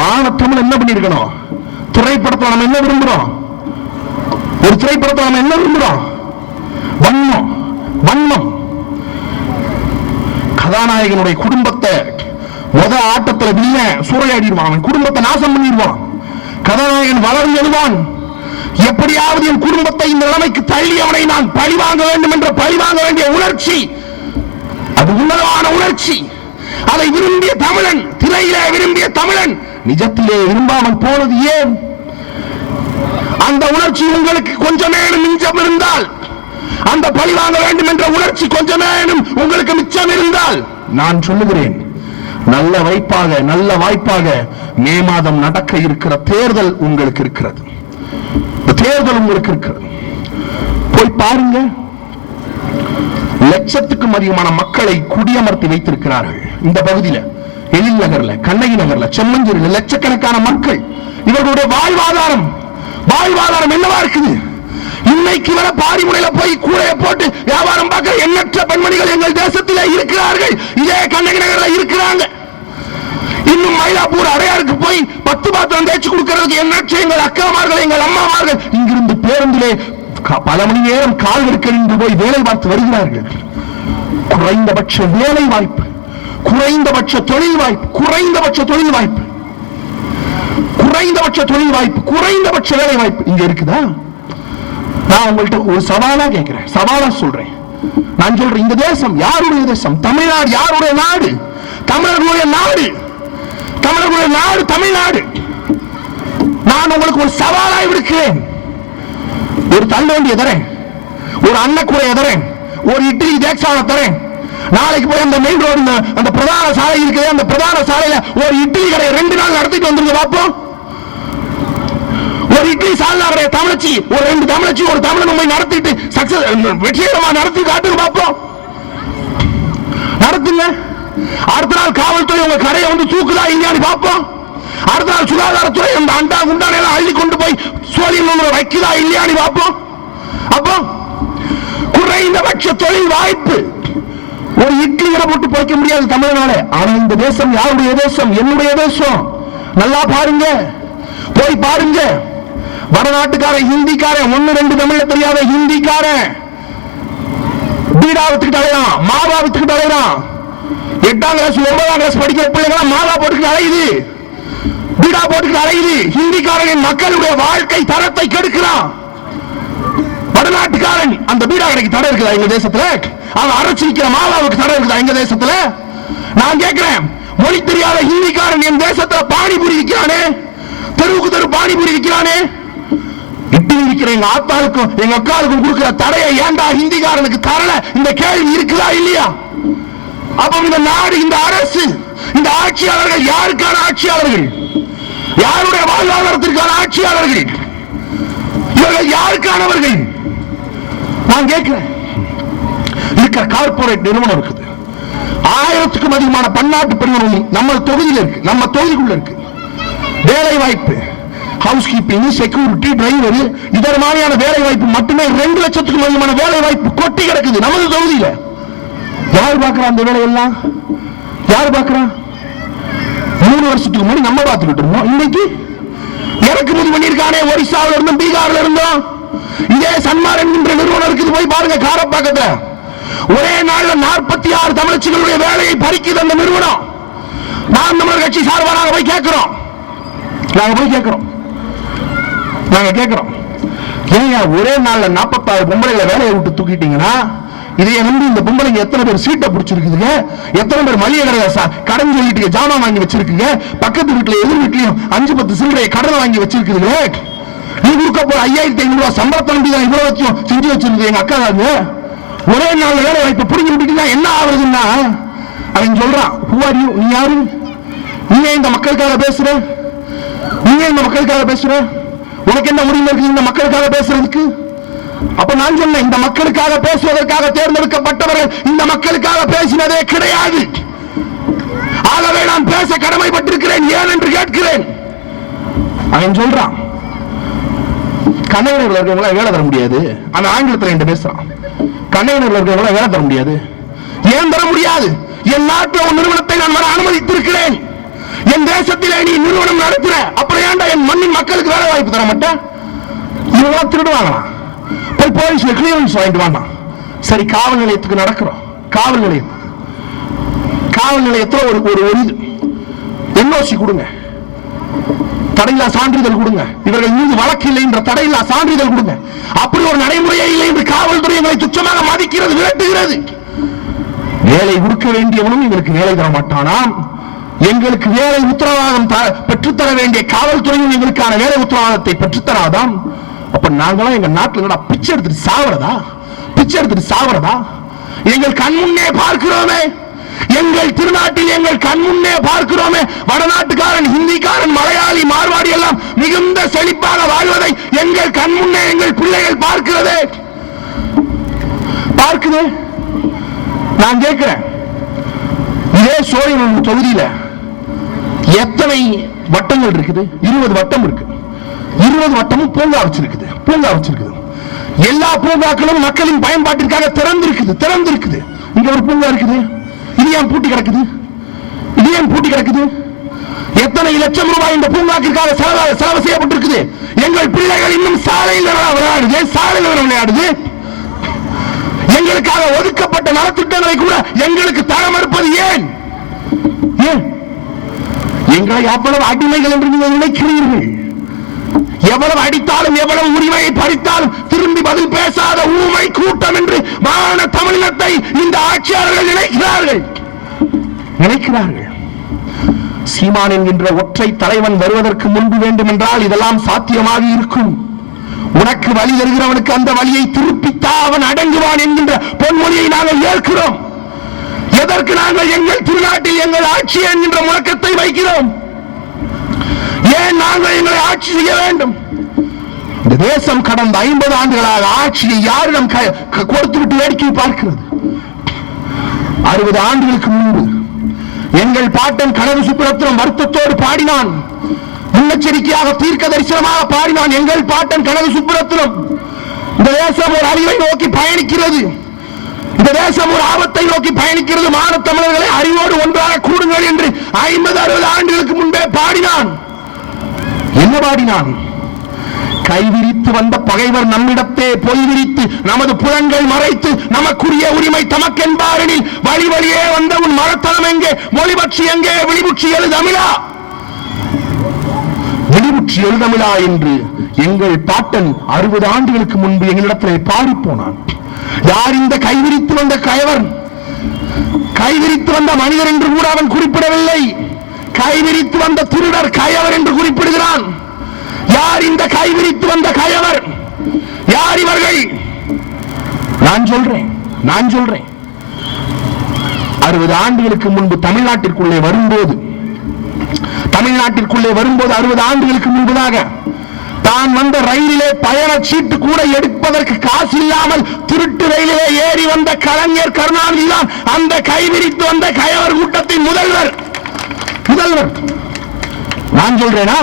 மானத்தமிழ் என்ன பண்ணிருக்கணும்? திரைப்படத்தை நம்ம என்ன விரும்புறோம்? ஒரு திரைப்படத்தை நம்ம என்ன விரும்புறோம்? வன்மம். கதாநாயகனுடைய குடும்பத்தை ஆட்டத்தில் வீண சூறையாடிடுவான், குடும்பத்தை நாசம் பண்ணிடுவான். கதாநாயகன் வளர்ந்து எழுவான், எப்படியாவது என் குடும்பத்தை இந்த நிலைமைக்கு தள்ளி அவனை நான் பழிவாங்க வேண்டும் என்ற பழிவாங்க வேண்டிய உணர்ச்சி, அது உன்னதமான உணர்ச்சி. அதை விரும்பிய தமிழன், திரையிலே விரும்பிய தமிழன் நிஜத்திலே விரும்பாமல் போனது ஏன்? அந்த உணர்ச்சி உங்களுக்கு கொஞ்சமேனும் மிச்சம் இருந்தால், அந்த பழிவாங்க வேண்டும் என்ற உணர்ச்சி கொஞ்சமேனும் உங்களுக்கு மிச்சம் இருந்தால், நான் சொல்லுகிறேன், நல்ல வாய்ப்பாக மே மாதம் நடக்க இருக்கிற தேர்தல் உங்களுக்கு இருக்கிறது. போய் பாருங்க. லட்சத்துக்கும் அதிகமான மக்களை குடியமர்த்தி வைத்திருக்கிறார்கள் இந்த பகுதியில். எழில் நகர்ல, கண்ணகி நகர்ல, செம்மஞ்சேரியில் லட்சக்கணக்கான மக்கள். இவர்களுடைய வாழ்வாதாரம் என்னவா இருக்குது? இன்னைக்கு வர பாரிமுனையில போய் கூடைய போட்டு வியாபாரம் பார்க்க எண்ணற்ற பெண்மணிகள் எங்கள் தேசத்திலே இருக்கிறார்கள். இதே கண்ணகி நகர்ல இருக்கிறாங்க. இன்னும் மயிலாப்பூர் அடையாருக்கு போய் 10 பாத்திரம் தேய்ச்சி கொடுக்கிறதுக்கு எண்ணற்ற எங்கள் அக்காமார்கள், எங்கள் அம்மாமார்கள் இங்கிருந்து பேருந்திலே பல மணி நேரம் கால் எடுக்க போய் வேலை பார்த்து வருகிறார்கள். குறைந்தபட்ச வேலை வாய்ப்பு, குறைந்தபட்ச தொழில் வாய்ப்பு, குறைந்தபட்ச வேலை வாய்ப்பு இங்க இருக்குதா? நான் உங்கள்கிட்ட ஒரு சவாலா கேட்கிறேன், சவாலா சொல்றேன். நான் சொல்றேன், இந்த தேசம் யாருடைய தேசம்? தமிழ்நாடு யாருடைய நாடு? தமிழர்களுடைய நாடு, தமிழ்நாடு. நான் உங்களுக்கு ஒரு சவாலாய் விடுக்கிறேன். ஒரு தள்ளுவண்டியை தரேன், ஒரு அன்னக்கூடைய தரேன், ஒரு இட்லி தேக்ஷாவை தரேன். நாளைக்கு போய் அந்த மெயின் ரோடு, அந்த பிரதான சாலை இருக்குது, அந்த பிரதான சாலையில ஒரு இட்லி கடையை 2 நாள் நடத்திட்டு வந்துருங்க பார்ப்போம். ஒரு இட்லி சால்னா கடையை தமிழச்சி, ஒரு 2 தமிழச்சி, ஒரு தமிழன் போய் நடத்திட்டு வெற்றிகரமா நடத்தி காட்டுங்க பார்ப்போம். நடத்துங்க. அடுத்த நாள் காவல்துறை உங்க கடையை வந்து தூக்குதா இல்லையான்னு பார்ப்போம். அடுத்த நாள் சுகாதாரத்துறை அந்த அண்டா குண்டான அள்ளி கொண்டு போய் சோழியம் வைக்குதா இல்லையான்னு பார்ப்போம். அப்போ குறைந்தபட்ச தொழில் வாய்ப்பு ஒரு இட்லி போட்டு போய்க்க முடியாது தமிழ்நாடு. ஆனா இந்த தேசம் யாருடைய தேசம்? என்னுடைய தேசம். நல்லா பாருங்க, போய் பாருங்க. வடநாட்டுக்காரன், ஹிந்திக்காரன், 1-2 தமிழ்ல தெரியாத ஹிந்திக்காரன் பீடா வித்துக்கிட்டு அலையான், மாவா வித்துக்கிட்டு அலையான். 8ஆம் கிளாஸ் 9ஆம் கிளாஸ் படிக்கிற பிள்ளைங்க மாவா போட்டுக்கிட்டு அலையுது, பீடா போட்டுக்கிட்டு அலையுது. ஹிந்திக்காரன் மக்களுடைய வாழ்க்கை தரத்தை கெடுக்கிறான். வடநாட்டுக்காரன் அந்த பீடா கடைக்கு தடை இருக்குதா எங்க தேசத்துல? அவன் அரைச்சு விக்கிற மாவாவுக்கு தடை இருக்குதா எங்க தேசத்துல? நான் கேட்கிறேன், மொழி தெரியாத ஹிந்திக்காரன் என் தேசத்துல பானிபூரி விற்கிறானே, தெருவுக்கு தெரு பானிபூரி விற்கிறானே. இட்லி விற்கிற எங்க ஆத்தாளுக்கும் எங்க அக்காளுக்கும் கொடுக்கிற தடையை ஏண்டா ஹிந்திக்காரனுக்கு தரல? இந்த கேள்வி இருக்குதா இல்லையா? அப்ப இந்த நாடு, இந்த அரசு, இந்த ஆட்சியாளர்கள் யாருக்கான ஆட்சியாளர்கள்? யாருடைய வாழ்வாதாரத்திற்கான ஆட்சியாளர்கள்? இவர்கள் யாருக்கானவர்கள்? நான் கேட்கிறேன். இருக்கிற கார்பரேட் நிறுவனம் இருக்குது, 1000க்கும் அதிகமான பன்னாட்டு பெருநிறுவனம் நம்ம தொகுதியில் இருக்கு, நம்ம தொகுதிக்குள்ள இருக்கு. வேலை வாய்ப்பு, ஹவுஸ் கீப்பிங், செக்யூரிட்டி, டிரைவர், இதர மாதிரியான வேலை வாய்ப்பு மட்டுமே 2 லட்சத்துக்கும் அதிகமான வேலை வாய்ப்பு கொட்டி கிடக்குது நமது தொகுதியில. யார் பார்க்கிறா அந்த வேலையெல்லாம்? யார் பார்க்கிறா? 3 வருஷத்துக்கு முன்னாடி நம்ம பார்த்துக்கிட்டு இருந்தோம், இன்னைக்கு இறக்குமதி பண்ணியிருக்கானே ஒரிசாவில இருந்தும் பீகார்ல இருந்தோம். இதே சன்மார் என்கின்ற நிறுவனம் இருக்குது, போய் பாருங்க காரப்பாக்கத்துல. ஒரே நாள்ல 46 தமிழச்சிகளுடைய வேலையை பறிக்குது அந்த நிறுவனம். நாம் தமிழர் கட்சி சார்பாக நாங்க போய் கேட்கிறோம், ஏன் ஒரே நாள்ல 46 பொம்பளைகளை வேலையை விட்டு தூக்கிட்டீங்கன்னா, இதைய நம்பி இந்த பொம்பளைங்க எத்தனை பேர் சீட்டை பிடிச்சிருக்குதுங்க, எத்தனை பேர் மளிகை கடையை கடன் சொல்லிட்டு ஜாமான் வாங்கி வச்சிருக்குங்க, பக்கத்து வீட்டுல எதிர் வீட்லயும் 5-10 சில்லறையை கடன் வாங்கி வச்சிருக்குதுங்க. நீ கொடுக்க போற 5500 ரூபாய் சம்பளத்தை நம்பி தான் இவ்வளவு செஞ்சு வச்சிருக்கு எங்க அக்கா தாங்க. ஒரே நாள் வேலை வாய்ப்பு புரிஞ்சு விட்டுட்டீங்கன்னா என்ன ஆகுதுன்னா, அவன் சொல்றான், நீ யாரு? நீ இந்த மக்களுக்காக பேசுற? உனக்கு என்ன உரிமை இருக்கு இந்த மக்களுக்காக பேசுறதுக்கு? அப்ப நான் சொன்னேன், இந்த மக்களுக்காக பேசுவதற்காக தேர்ந்தெடுக்கப்பட்டவர்கள் இந்த மக்களுக்காக பேசினதே கிடையாது. ஆகவே நான் பேச கடமைப்பட்டிருக்கிறேன், ஏன் என்று கேட்கிறேன். அவன் சொல்றான், கண்ணகனூர்ல இருக்கவங்கள வேலை தர முடியாது. அந்த ஆங்கிலத்தில் என்கிட்ட பேசுறான், கண்ணகனூர்ல இருக்கவங்கள வேலை தர முடியாது. ஏன் தர முடியாது? என் நாட்டில் ஒரு நிறுவனத்தை நான் வர அனுமதித்திருக்கிறேன். என் தேசத்திலே நீ நிறுவனம் நடத்துற, அப்புறம் ஏன்டா என் மண்ணின் மக்களுக்கு வேலை வாய்ப்பு தர மாட்டேன்? இவங்க திருடுவாங்களா? போய் போலீஸ்ல கிளியரன்ஸ் வாங்கிட்டு வாங்க. சரி, காவல் நிலையத்துக்கு நடக்கிறோம். காவல் நிலையத்தில் ஒரு என்ஓசி கொடுங்க, தடையில்லா சான்றிதழ் கொடுங்க, இவர்கள் மீது வழக்கு இல்லை என்ற தடையில்லா சான்றிதழ் கொடுங்க. அப்படி ஒரு நடைமுறையே இல்லை என்று காவல்துறை எங்களை துச்சமாக மதிக்கிறது, விரட்டுகிறது. வேலை கொடுக்க வேண்டியவனும் எங்களுக்கு வேலை தர மாட்டானாம். எங்களுக்கு வேலை உத்தரவாதம் பெற்றுத்தர வேண்டிய காவல்துறையும் எங்களுக்கான வேலை உத்தரவாதத்தை பெற்றுத்தராதாம். அப்ப நாங்களும் எங்க நாட்டில் பிச்சை எடுத்துட்டு சாவறதா? எங்கள் கண் முன்னே பார்க்கிறோமே, எங்கள் திருநாட்டில் எங்கள் கண் முன்னே பார்க்கிறோமே, வடநாட்டுக்காரன், ஹிந்திக்காரன், மலையாளி, மார்வாடி எல்லாம் மிகுந்த செழிப்பாக வாழ்வதை எங்கள் கண் முன்னே எங்கள் பிள்ளைகள் பார்க்குது. நான் கேட்கிறேன், இதே சோழியம் தொகுதியில எத்தனை வட்டங்கள் இருக்குது? 20 வட்டம் இருக்கு. 20 வட்டமும் பூங்கா வச்சிருக்குது. எல்லா பூங்காக்களும் மக்களின் பயன்பாட்டிற்காக திறந்திருக்குது. இங்க ஒரு பூங்கா இருக்குது, இது ஏன் பூட்டி கிடக்குது? எத்தனை லட்சம் ரூபாய் இந்த பூங்காக்கிற்காக செலவு செய்யப்பட்டிருக்குது. எங்கள் பிள்ளைகள் இன்னும் சாலையில் விளையாடுது. எங்களுக்காக ஒதுக்கப்பட்ட நலத்திட்டங்களை கூட எங்களுக்கு தர மறுப்பது ஏன்? எங்களை எவ்வளவு அடிமைகள் என்று நீங்கள் நினைக்கிறீர்கள்? எவ்வளவு அடித்தாலும், எவ்வளவு உரிமையை பறித்தாலும் திரும்பி பதில் பேசாத ஊமை கூட்டம் என்று மான தமிழினத்தை இந்த ஆட்சியாளர்கள் நினைக்கிறார்கள். சீமான் என்கின்ற ஒற்றை தலைவன் வருவதற்கு முன்பு வேண்டும் என்றால் இதெல்லாம் சாத்தியமாக இருக்கும். உனக்கு வழி தருகிறவனுக்கு அந்த வழியை திருப்பித்தா அவன் அடங்குவான் என்கின்ற பொன்மொழியை நாங்கள் ஏற்கிறோம். எதற்கு நாங்கள் எங்கள் திருநாட்டில் எங்கள் ஆட்சி என்கின்ற முழக்கத்தை வைக்கிறோம்? ஏன் நாங்கள் எங்களை ஆட்சி செய்ய வேண்டும்? இந்த தேசம் கடந்த 50 ஆண்டுகளாக ஆட்சியை யாரிடம் கொடுத்துவிட்டு வேடிக்கை பார்க்கிறது? 60 ஆண்டுகளுக்கு முன்பு எங்கள் பாட்டன் கனவு சுப்புரத்தினம் வருத்தத்தோடு பாடினான், முன்னெச்சரிக்கையாக தீர்க்க தரிசனமாக பாடினான் எங்கள் பாட்டன் கனவு சுப்புரத்தினம். இந்த தேசம் ஒரு அழிவை நோக்கி பயணிக்கிறது, இந்த தேசம் ஒரு ஆபத்தை நோக்கி பயணிக்கிறது, மான தமிழர்களை அறிவோடு ஒன்றாக கூடுங்கள் என்று 50-60 ஆண்டுகளுக்கு முன்பே பாடினான். என்ன பாடினான்? கைவிரித்து வந்த பகைவர் நம்மிடத்தே பொய் விரித்து நமது புலன்கள் மறைத்து நமக்குரிய உரிமை தமக்கென்பாரெனில் வழி வழியே வந்த உன் மரத்தனம் எங்கே, மொழிபட்சி எங்கே, விழிபுட்சி எழுதமிழா, விழிபுட்சி எழுதமிழா என்று எங்கள் பாட்டன் 60 ஆண்டுகளுக்கு முன்பு எங்களிடத்திலே பாடி போனான். யார் இந்த கைவிரித்து வந்த கயவர்? கைவிரித்து வந்த மனிதர் என்று கூட அவன் குறிப்பிடவில்லை. கைவிரித்து வந்த திருடர் கயவர் என்று குறிப்பிடுகிறான். யார் இந்த கைவிரித்து வந்த கயவர்? யார் இவர்கள்? நான் சொல்றேன் 60 ஆண்டுகளுக்கு முன்பு தமிழ்நாட்டிற்குள்ளே வரும்போது 60 ஆண்டுகளுக்கு முன்பதாக தான் வந்த ரயிலிலே பயண சீட்டு கூட எடுப்பதற்கு காசு இல்லாமல் திருட்டு ரயிலிலே ஏறி வந்த கலைஞர் கருணாநிதி தான் அந்த கைவிரித்து வந்த கயவர் கூட்டத்தின் முதல்வர். நான் சொல்றேனா?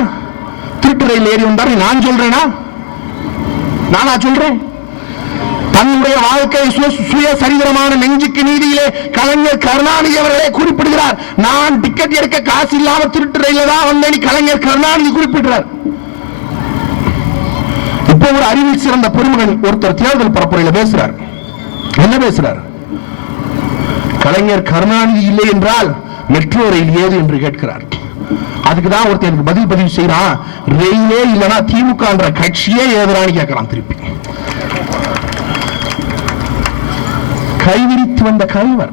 திருட்டு ரயில் ஏறி வந்தார். நான் சொல்றேனா? நானா சொல்றேன்? தன்னுடைய வாழ்க்கை சுய சரிதரமான நெஞ்சுக்கு நீதியிலே கலைஞர் கருணாநிதி அவர்களே குறிப்பிடுகிறார். நான் டிக்கெட் எடுக்க காசு இல்லாம திருட்டு ரயில தான் வந்தேன் கலைஞர் கருணாநிதி குறிப்பிடுறார். இப்போ ஒரு அறிவில் சிறந்த பெருமகன் ஒருத்தர் தேர்தல் பரப்புரையில் பேசுறார். என்ன பேசுறார்? கலைஞர் கருணாநிதி இல்லை என்றால் மெட்ரோ ரயில் ஏது என்று கேட்கிறார். அதுக்குதான் ஒருத்தர் பதில் செய்யறான், ரயிலே இல்லைன்னா திமுக என்ற கட்சியே ஏதுறான்னு கேட்கிறான். திருப்பி கைவிரித்து வந்த கயவர்,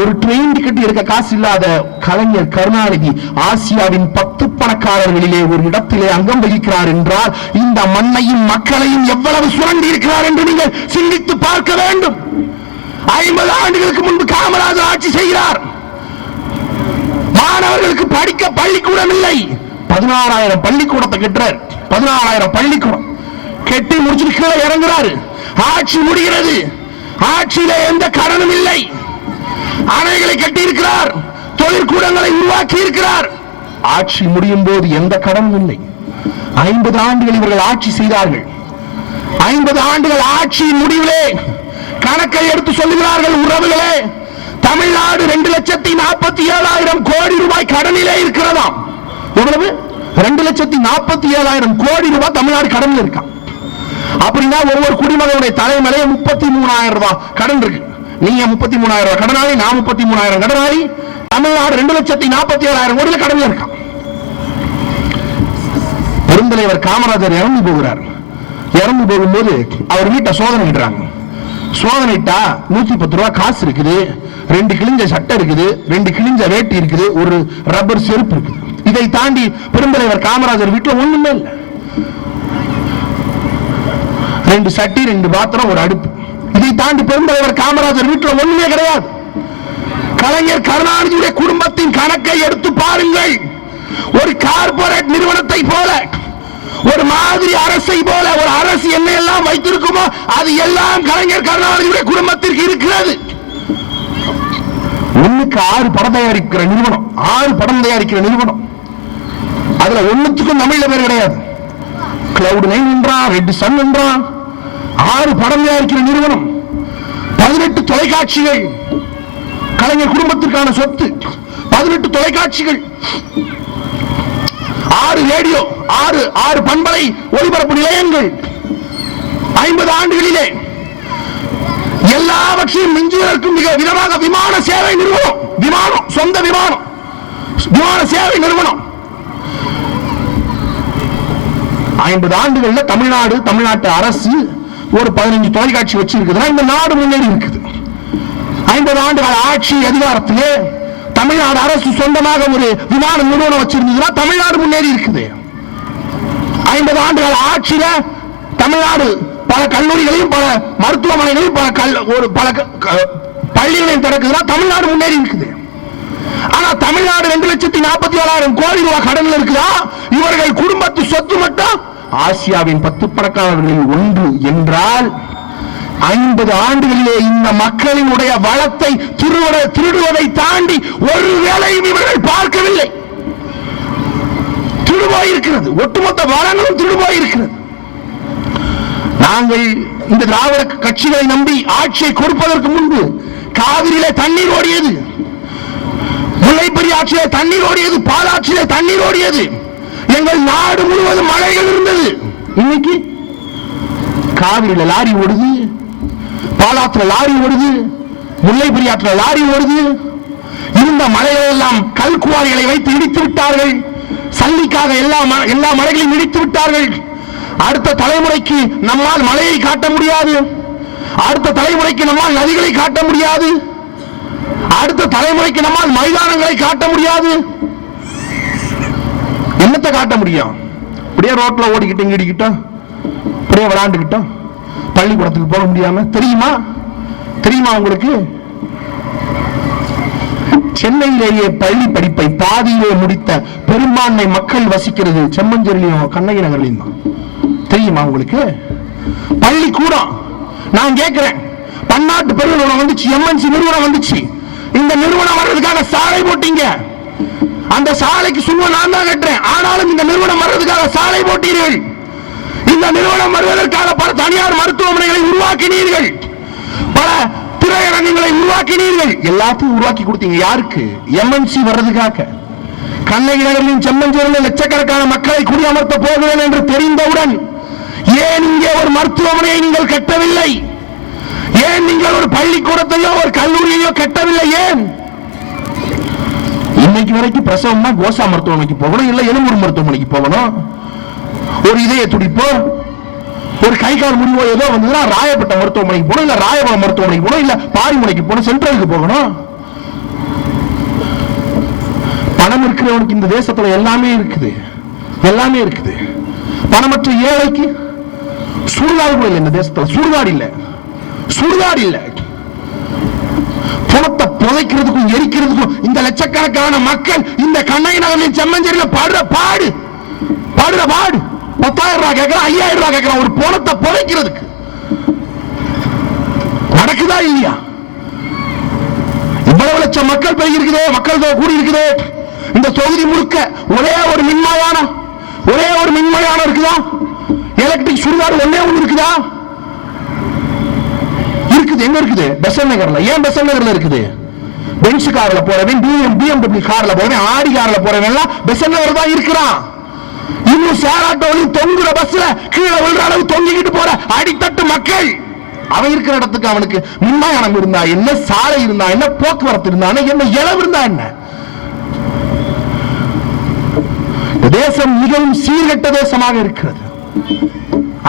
ஒரு ட்ரெயின் டிக்கெட் எடுக்க காசு இல்லாத கலைஞர் கருணாநிதி ஆசியாவின் 10 பணக்காரர்களிலே ஒரு இடத்திலே அங்கம் வகிக்கிறார் என்றால் இந்த மண்ணையும் மக்களையும் எவ்வளவு சுரண்டி இருக்கிறார் என்று நீங்கள் சிந்தித்து பார்க்க வேண்டும். 50 ஆண்டுகளுக்கு முன்பு காமராஜர் ஆட்சி செய்கிறார். மாணவர்களுக்கு படிக்க பள்ளிக்கூடம் இல்லை. 16,000 பள்ளிக்கூடத்தை கட்டுறார். 16,000 பள்ளிக்கூடம் கட்டி முடிச்சுட்டு கீழே இறங்குறாரு. ஆட்சி முடிகிறது. ஆட்சியில எந்த கடனும் இல்லை. அணைகளை கட்டி இருக்கிறார், தொழிற்கூடங்களை உருவாக்கி இருக்கிறார். ஆட்சி முடியும் போது எந்த கடனும் இல்லை. 50 ஆண்டுகள் இவர்கள் ஆட்சி செய்தார்கள். 50 ஆண்டுகள் ஆட்சியின் முடிவிலே கணக்கை எடுத்து சொல்லுகிறார்கள் உறவுகளே. தமிழ்நாடு 2,47,000 கோடி ரூபாய் கடனிலே இருக்கிறதாம். எவ்வளவு? 2,47,000 கோடி ரூபாய் தமிழ்நாடு கடனில் இருக்கா. அப்படின்னா ஒவ்வொரு குடிமகனுடைய தலைமையிலே 33,000 ரூபாய் கடன் இருக்கு. நீங்க 33,000 ரூபாய் கடனாளி, நான் 33,000 கடனாளி. தமிழ்நாடு 2,47,000 கோடியில் கடனில் இருக்கா. பெருந்தலைவர் காமராஜர் இறந்து போகிறார். இறந்து போகும்போது அவர் வீட்டை சோதனை இடுறாங்க. சோதனைட்டா 110 ரூபாய் காசு இருக்குது, 2 கிழிஞ்ச சட்டை இருக்குது, 2 கிழிஞ்ச வேட்டி இருக்குது, ஒரு ரப்பர் செருப்பு இருக்குது. இதை தாண்டி பெருந்தலைவர் காமராஜர் வீட்டில் ஒண்ணுமே இல்லை. 2 சட்டி, 2 பாத்திரம், ஒரு அடுப்பு. இதை தாண்டி பெருந்தலைவர் காமராஜர் வீட்டில் ஒண்ணுமே கிடையாது. கலைஞர் கருணாநிதியுடைய குடும்பத்தின் கணக்கை எடுத்து பாருங்கள். ஒரு கார்பரேட் நிறுவனத்தை போல, ஒரு மாதிரி அரசை போல ஒரு அரசு என்ன எல்லாம் வைத்திருக்குமோ அது எல்லாம் கலைஞர் கருணாநிதியுடைய குடும்பத்திற்கு இருக்கிறது. 1க்கு 6 படம் தயாரிக்கிற நிறுவனம், 6 படம் தயாரிக்கிற நிறுவனம். அதுல 1த்துக்கும் தமிழ்ல பேர் கிடையாது. Cloud9 என்றான், ரெட் சன் என்றான். 6 படம் தயாரிக்கிற நிறுவனம், 18 தொலைக்காட்சிகள், கலைஞர் குடும்பத்திற்கான சொத்து. 18 தொலைக்காட்சிகள், 6 ரேடியோ, 6 பண்பலை ஒளிபரப்பு நிலையங்கள். 50 ஆண்டுகளிலே எல்லாவற்றையும் மிஞ்சுவதற்கும் மிக விதமாக விமான சேவை நிறுவனம், விமானம், சொந்த விமானம், விமான சேவை நிறுவனம். 50 ஆண்டுகள்ல தமிழ்நாட்டு அரசு ஒரு 15 தொலைக்காட்சி வச்சிருக்குதுன்னா இந்த நாடு முன்னேறி இருக்குது. 50 ஆண்டுகள் ஆட்சி அதிகாரத்திலே தமிழ்நாடு அரசு சொந்தமாக ஒரு விமான நிறுவனம் வச்சிருந்ததுன்னா தமிழ்நாடு முன்னேறி இருக்குது. 50 ஆண்டுகள் ஆட்சியில தமிழ்நாடு பல கல்லூரிகளையும் பல மருத்துவமனைகளையும் பல பள்ளிகளையும் திறக்குதுன்னா தமிழ்நாடு முன்னேறி இருக்குது. ஆனா தமிழ்நாடு 2,47,000 கோடி ரூபாய் கடனில் இருக்குதா? இவர்கள் குடும்பத்து சொத்து மட்டும் ஆசியாவின் 10 பணக்காரர்களில் ஒன்று என்றால் 50 ஆண்டுகளிலே இந்த மக்களினுடைய வளத்தை திருடுவதை தாண்டி ஒரு வேளையும் இவர்கள் பார்க்கவில்லை. திருடு போயிருக்கிறது. ஒட்டுமொத்த வளங்களும் திருடு போயிருக்கிறது. நாங்கள் இந்த திராவிட கட்சிகளை நம்பி ஆட்சியை கொடுப்பதற்கு முன்பு காவிரியிலே தண்ணீர் ஓடியது, முல்லைப்பெரிய ஆட்சியிலே தண்ணீர் ஓடியது, பாலாட்சியிலே தண்ணீர் ஓடியது. எங்கள் நாடு முழுவதும் மலைகள் இருந்தது. இன்னைக்கு காவிரியில லாரி ஓடுது, பாலாத்துல லாரி ஓடுது, முல்லைப்பெரிய ஆற்றுல லாரி ஓடுது. இருந்த மலைகள் எல்லாம் கல்குவாரிகளை வைத்து இடித்து விட்டார்கள். சல்லிக்காக எல்லா மலைகளையும் இடித்து விட்டார்கள். அடுத்த தலைமுறைக்கு நம்மால் மலையை காட்ட முடியாது. அடுத்த தலைமுறைக்கு நம்மால் நதிகளை காட்ட முடியாது. அடுத்த தலைமுறைக்கு நம்மால் மைதானங்களை காட்ட முடியாது. என்னத்தை காட்ட முடியும்? அப்படியே ரோட்ல ஓடிக்கிட்டு இடிக்கிட்டோம், அப்படியே விளையாண்டுக்கிட்டோம், பள்ளிக்கூடத்துக்கு போக முடியாம. தெரியுமா உங்களுக்கு? சென்னையிலேயே பள்ளி படிப்பை பாதியிலே முடித்த பெரும்பான்மை மக்கள் வசிக்கிறது செம்மஞ்சேரியிலும் கண்ணகி நகர்லையும் தான். தெரியுமா உங்களுக்கு? பள்ளிக்கூடம். நான் கேட்கிறேன், பன்னாட்டு பெருநிறுவனம் வந்துச்சு, எம்என்சி நிறுவனம் வந்துச்சு. இந்த நிறுவனம் வர்றதுக்காக சாலை போட்டீங்க. அந்த சாலைக்கு சும்மா நான் தான் கட்டுறேன். ஆனாலும் இந்த நிறுவனம் வர்றதுக்காக சாலை போட்டீர்கள். இந்த நிறுவனம் வருவதற்காக பல தனியார் மருத்துவமனைகளை உருவாக்கினீர்கள், பல திரையரங்குகளை உருவாக்கினீர்கள். எல்லாத்தையும் உருவாக்கி கொடுத்தீங்க. யாருக்கு? எம்என்சி வர்றதுக்காக. கண்ணகி நகரிலும் செம்மஞ்சேரியிலும் லட்சக்கணக்கான மக்களை குடியமர்த்த போகிறேன் என்று தெரிந்தவுடன் ஏன் இங்கே ஒரு மருத்துவமனையை நீங்கள் கட்டவில்லை? ஏன் நீங்கள் ஒரு பள்ளிக்கூடத்தையோ ஒரு கல்லூரியையோ கட்டவில்லை? ஏன்? இன்னைக்கு வரைக்கும் பிரசவம்னா கோசா மருத்துவமனைக்கு போகணும், இல்ல எலும்பூர் மருத்துவமனைக்கு போகணும். ஒரு இதய துடிப்போ, ஒரு கை கால் முறிவோ ஏதோ வந்ததுன்னா ராயப்பட்ட மருத்துவமனைக்கு போகணும், இல்ல ராயபுரம் மருத்துவமனைக்கு போகணும், இல்ல பாரிமுனைக்கு போகணும், சென்ட்ரலுக்கு போகணும். பணம் இருக்கிறவனுக்கு இந்த தேசத்துல எல்லாமே இருக்குது, எல்லாமே இருக்குது. பணமற்ற ஏழைக்கு சுடுகாடு கூட இல்லை. இந்த தேசத்துல சுடுகாடு இல்ல, சுடுகாடு இல்ல. பணத்தை புதைக்கிறதுக்கும் எரிக்கிறதுக்கும் இந்த லட்சக்கணக்கான மக்கள் இந்த கண்ணகி நகரில் செம்மஞ்சேரியில பாடு 10,000 ரூபாய் கேட்கிறான், 5,000 ரூபாய் கேட்கிறான் ஒரு பணத்தை புதைக்கிறதுக்கு. நடக்குதா இல்லையா? இவ்வளவு லட்சம் மக்கள் பெருகி இருக்குது, மக்கள் தொகை கூடி இருக்குது. இந்த தொகுதி முழுக்க ஒரே ஒரு மின்மயானம் இருக்குதா? எலக்ட்ரிக் சுடுகாடு ஒன்னே ஒன்று இருக்குதா? இருக்குது. எங்க இருக்குது? பெசன்ட் நகர்ல. ஏன் பெசன்ட் நகர்ல இருக்குது? பென்ஸ் கார்ல போறவன், BMW கார்ல போறவன், ஆடி கார்ல போறவன் எல்லாம் பெசன்ட் நகர் தான் இருக்கிறான். இன்னும் சேராட்டோவில் தொங்குற பஸ்ல கீழே விழுற அளவு தொங்கிக்கிட்டு போற அடித்தட்டு மக்கள். அவன் இருக்கிற இடத்துக்கு அவனுக்கு மின்மயானம் இருந்தா என்ன, சாலை இருந்தா என்ன, போக்குவரத்து இருந்தா என்ன, இளவு இருந்தா என்ன? தேசம் மிகவும் சீர்கெட்ட தேசமாக இருக்கிறது.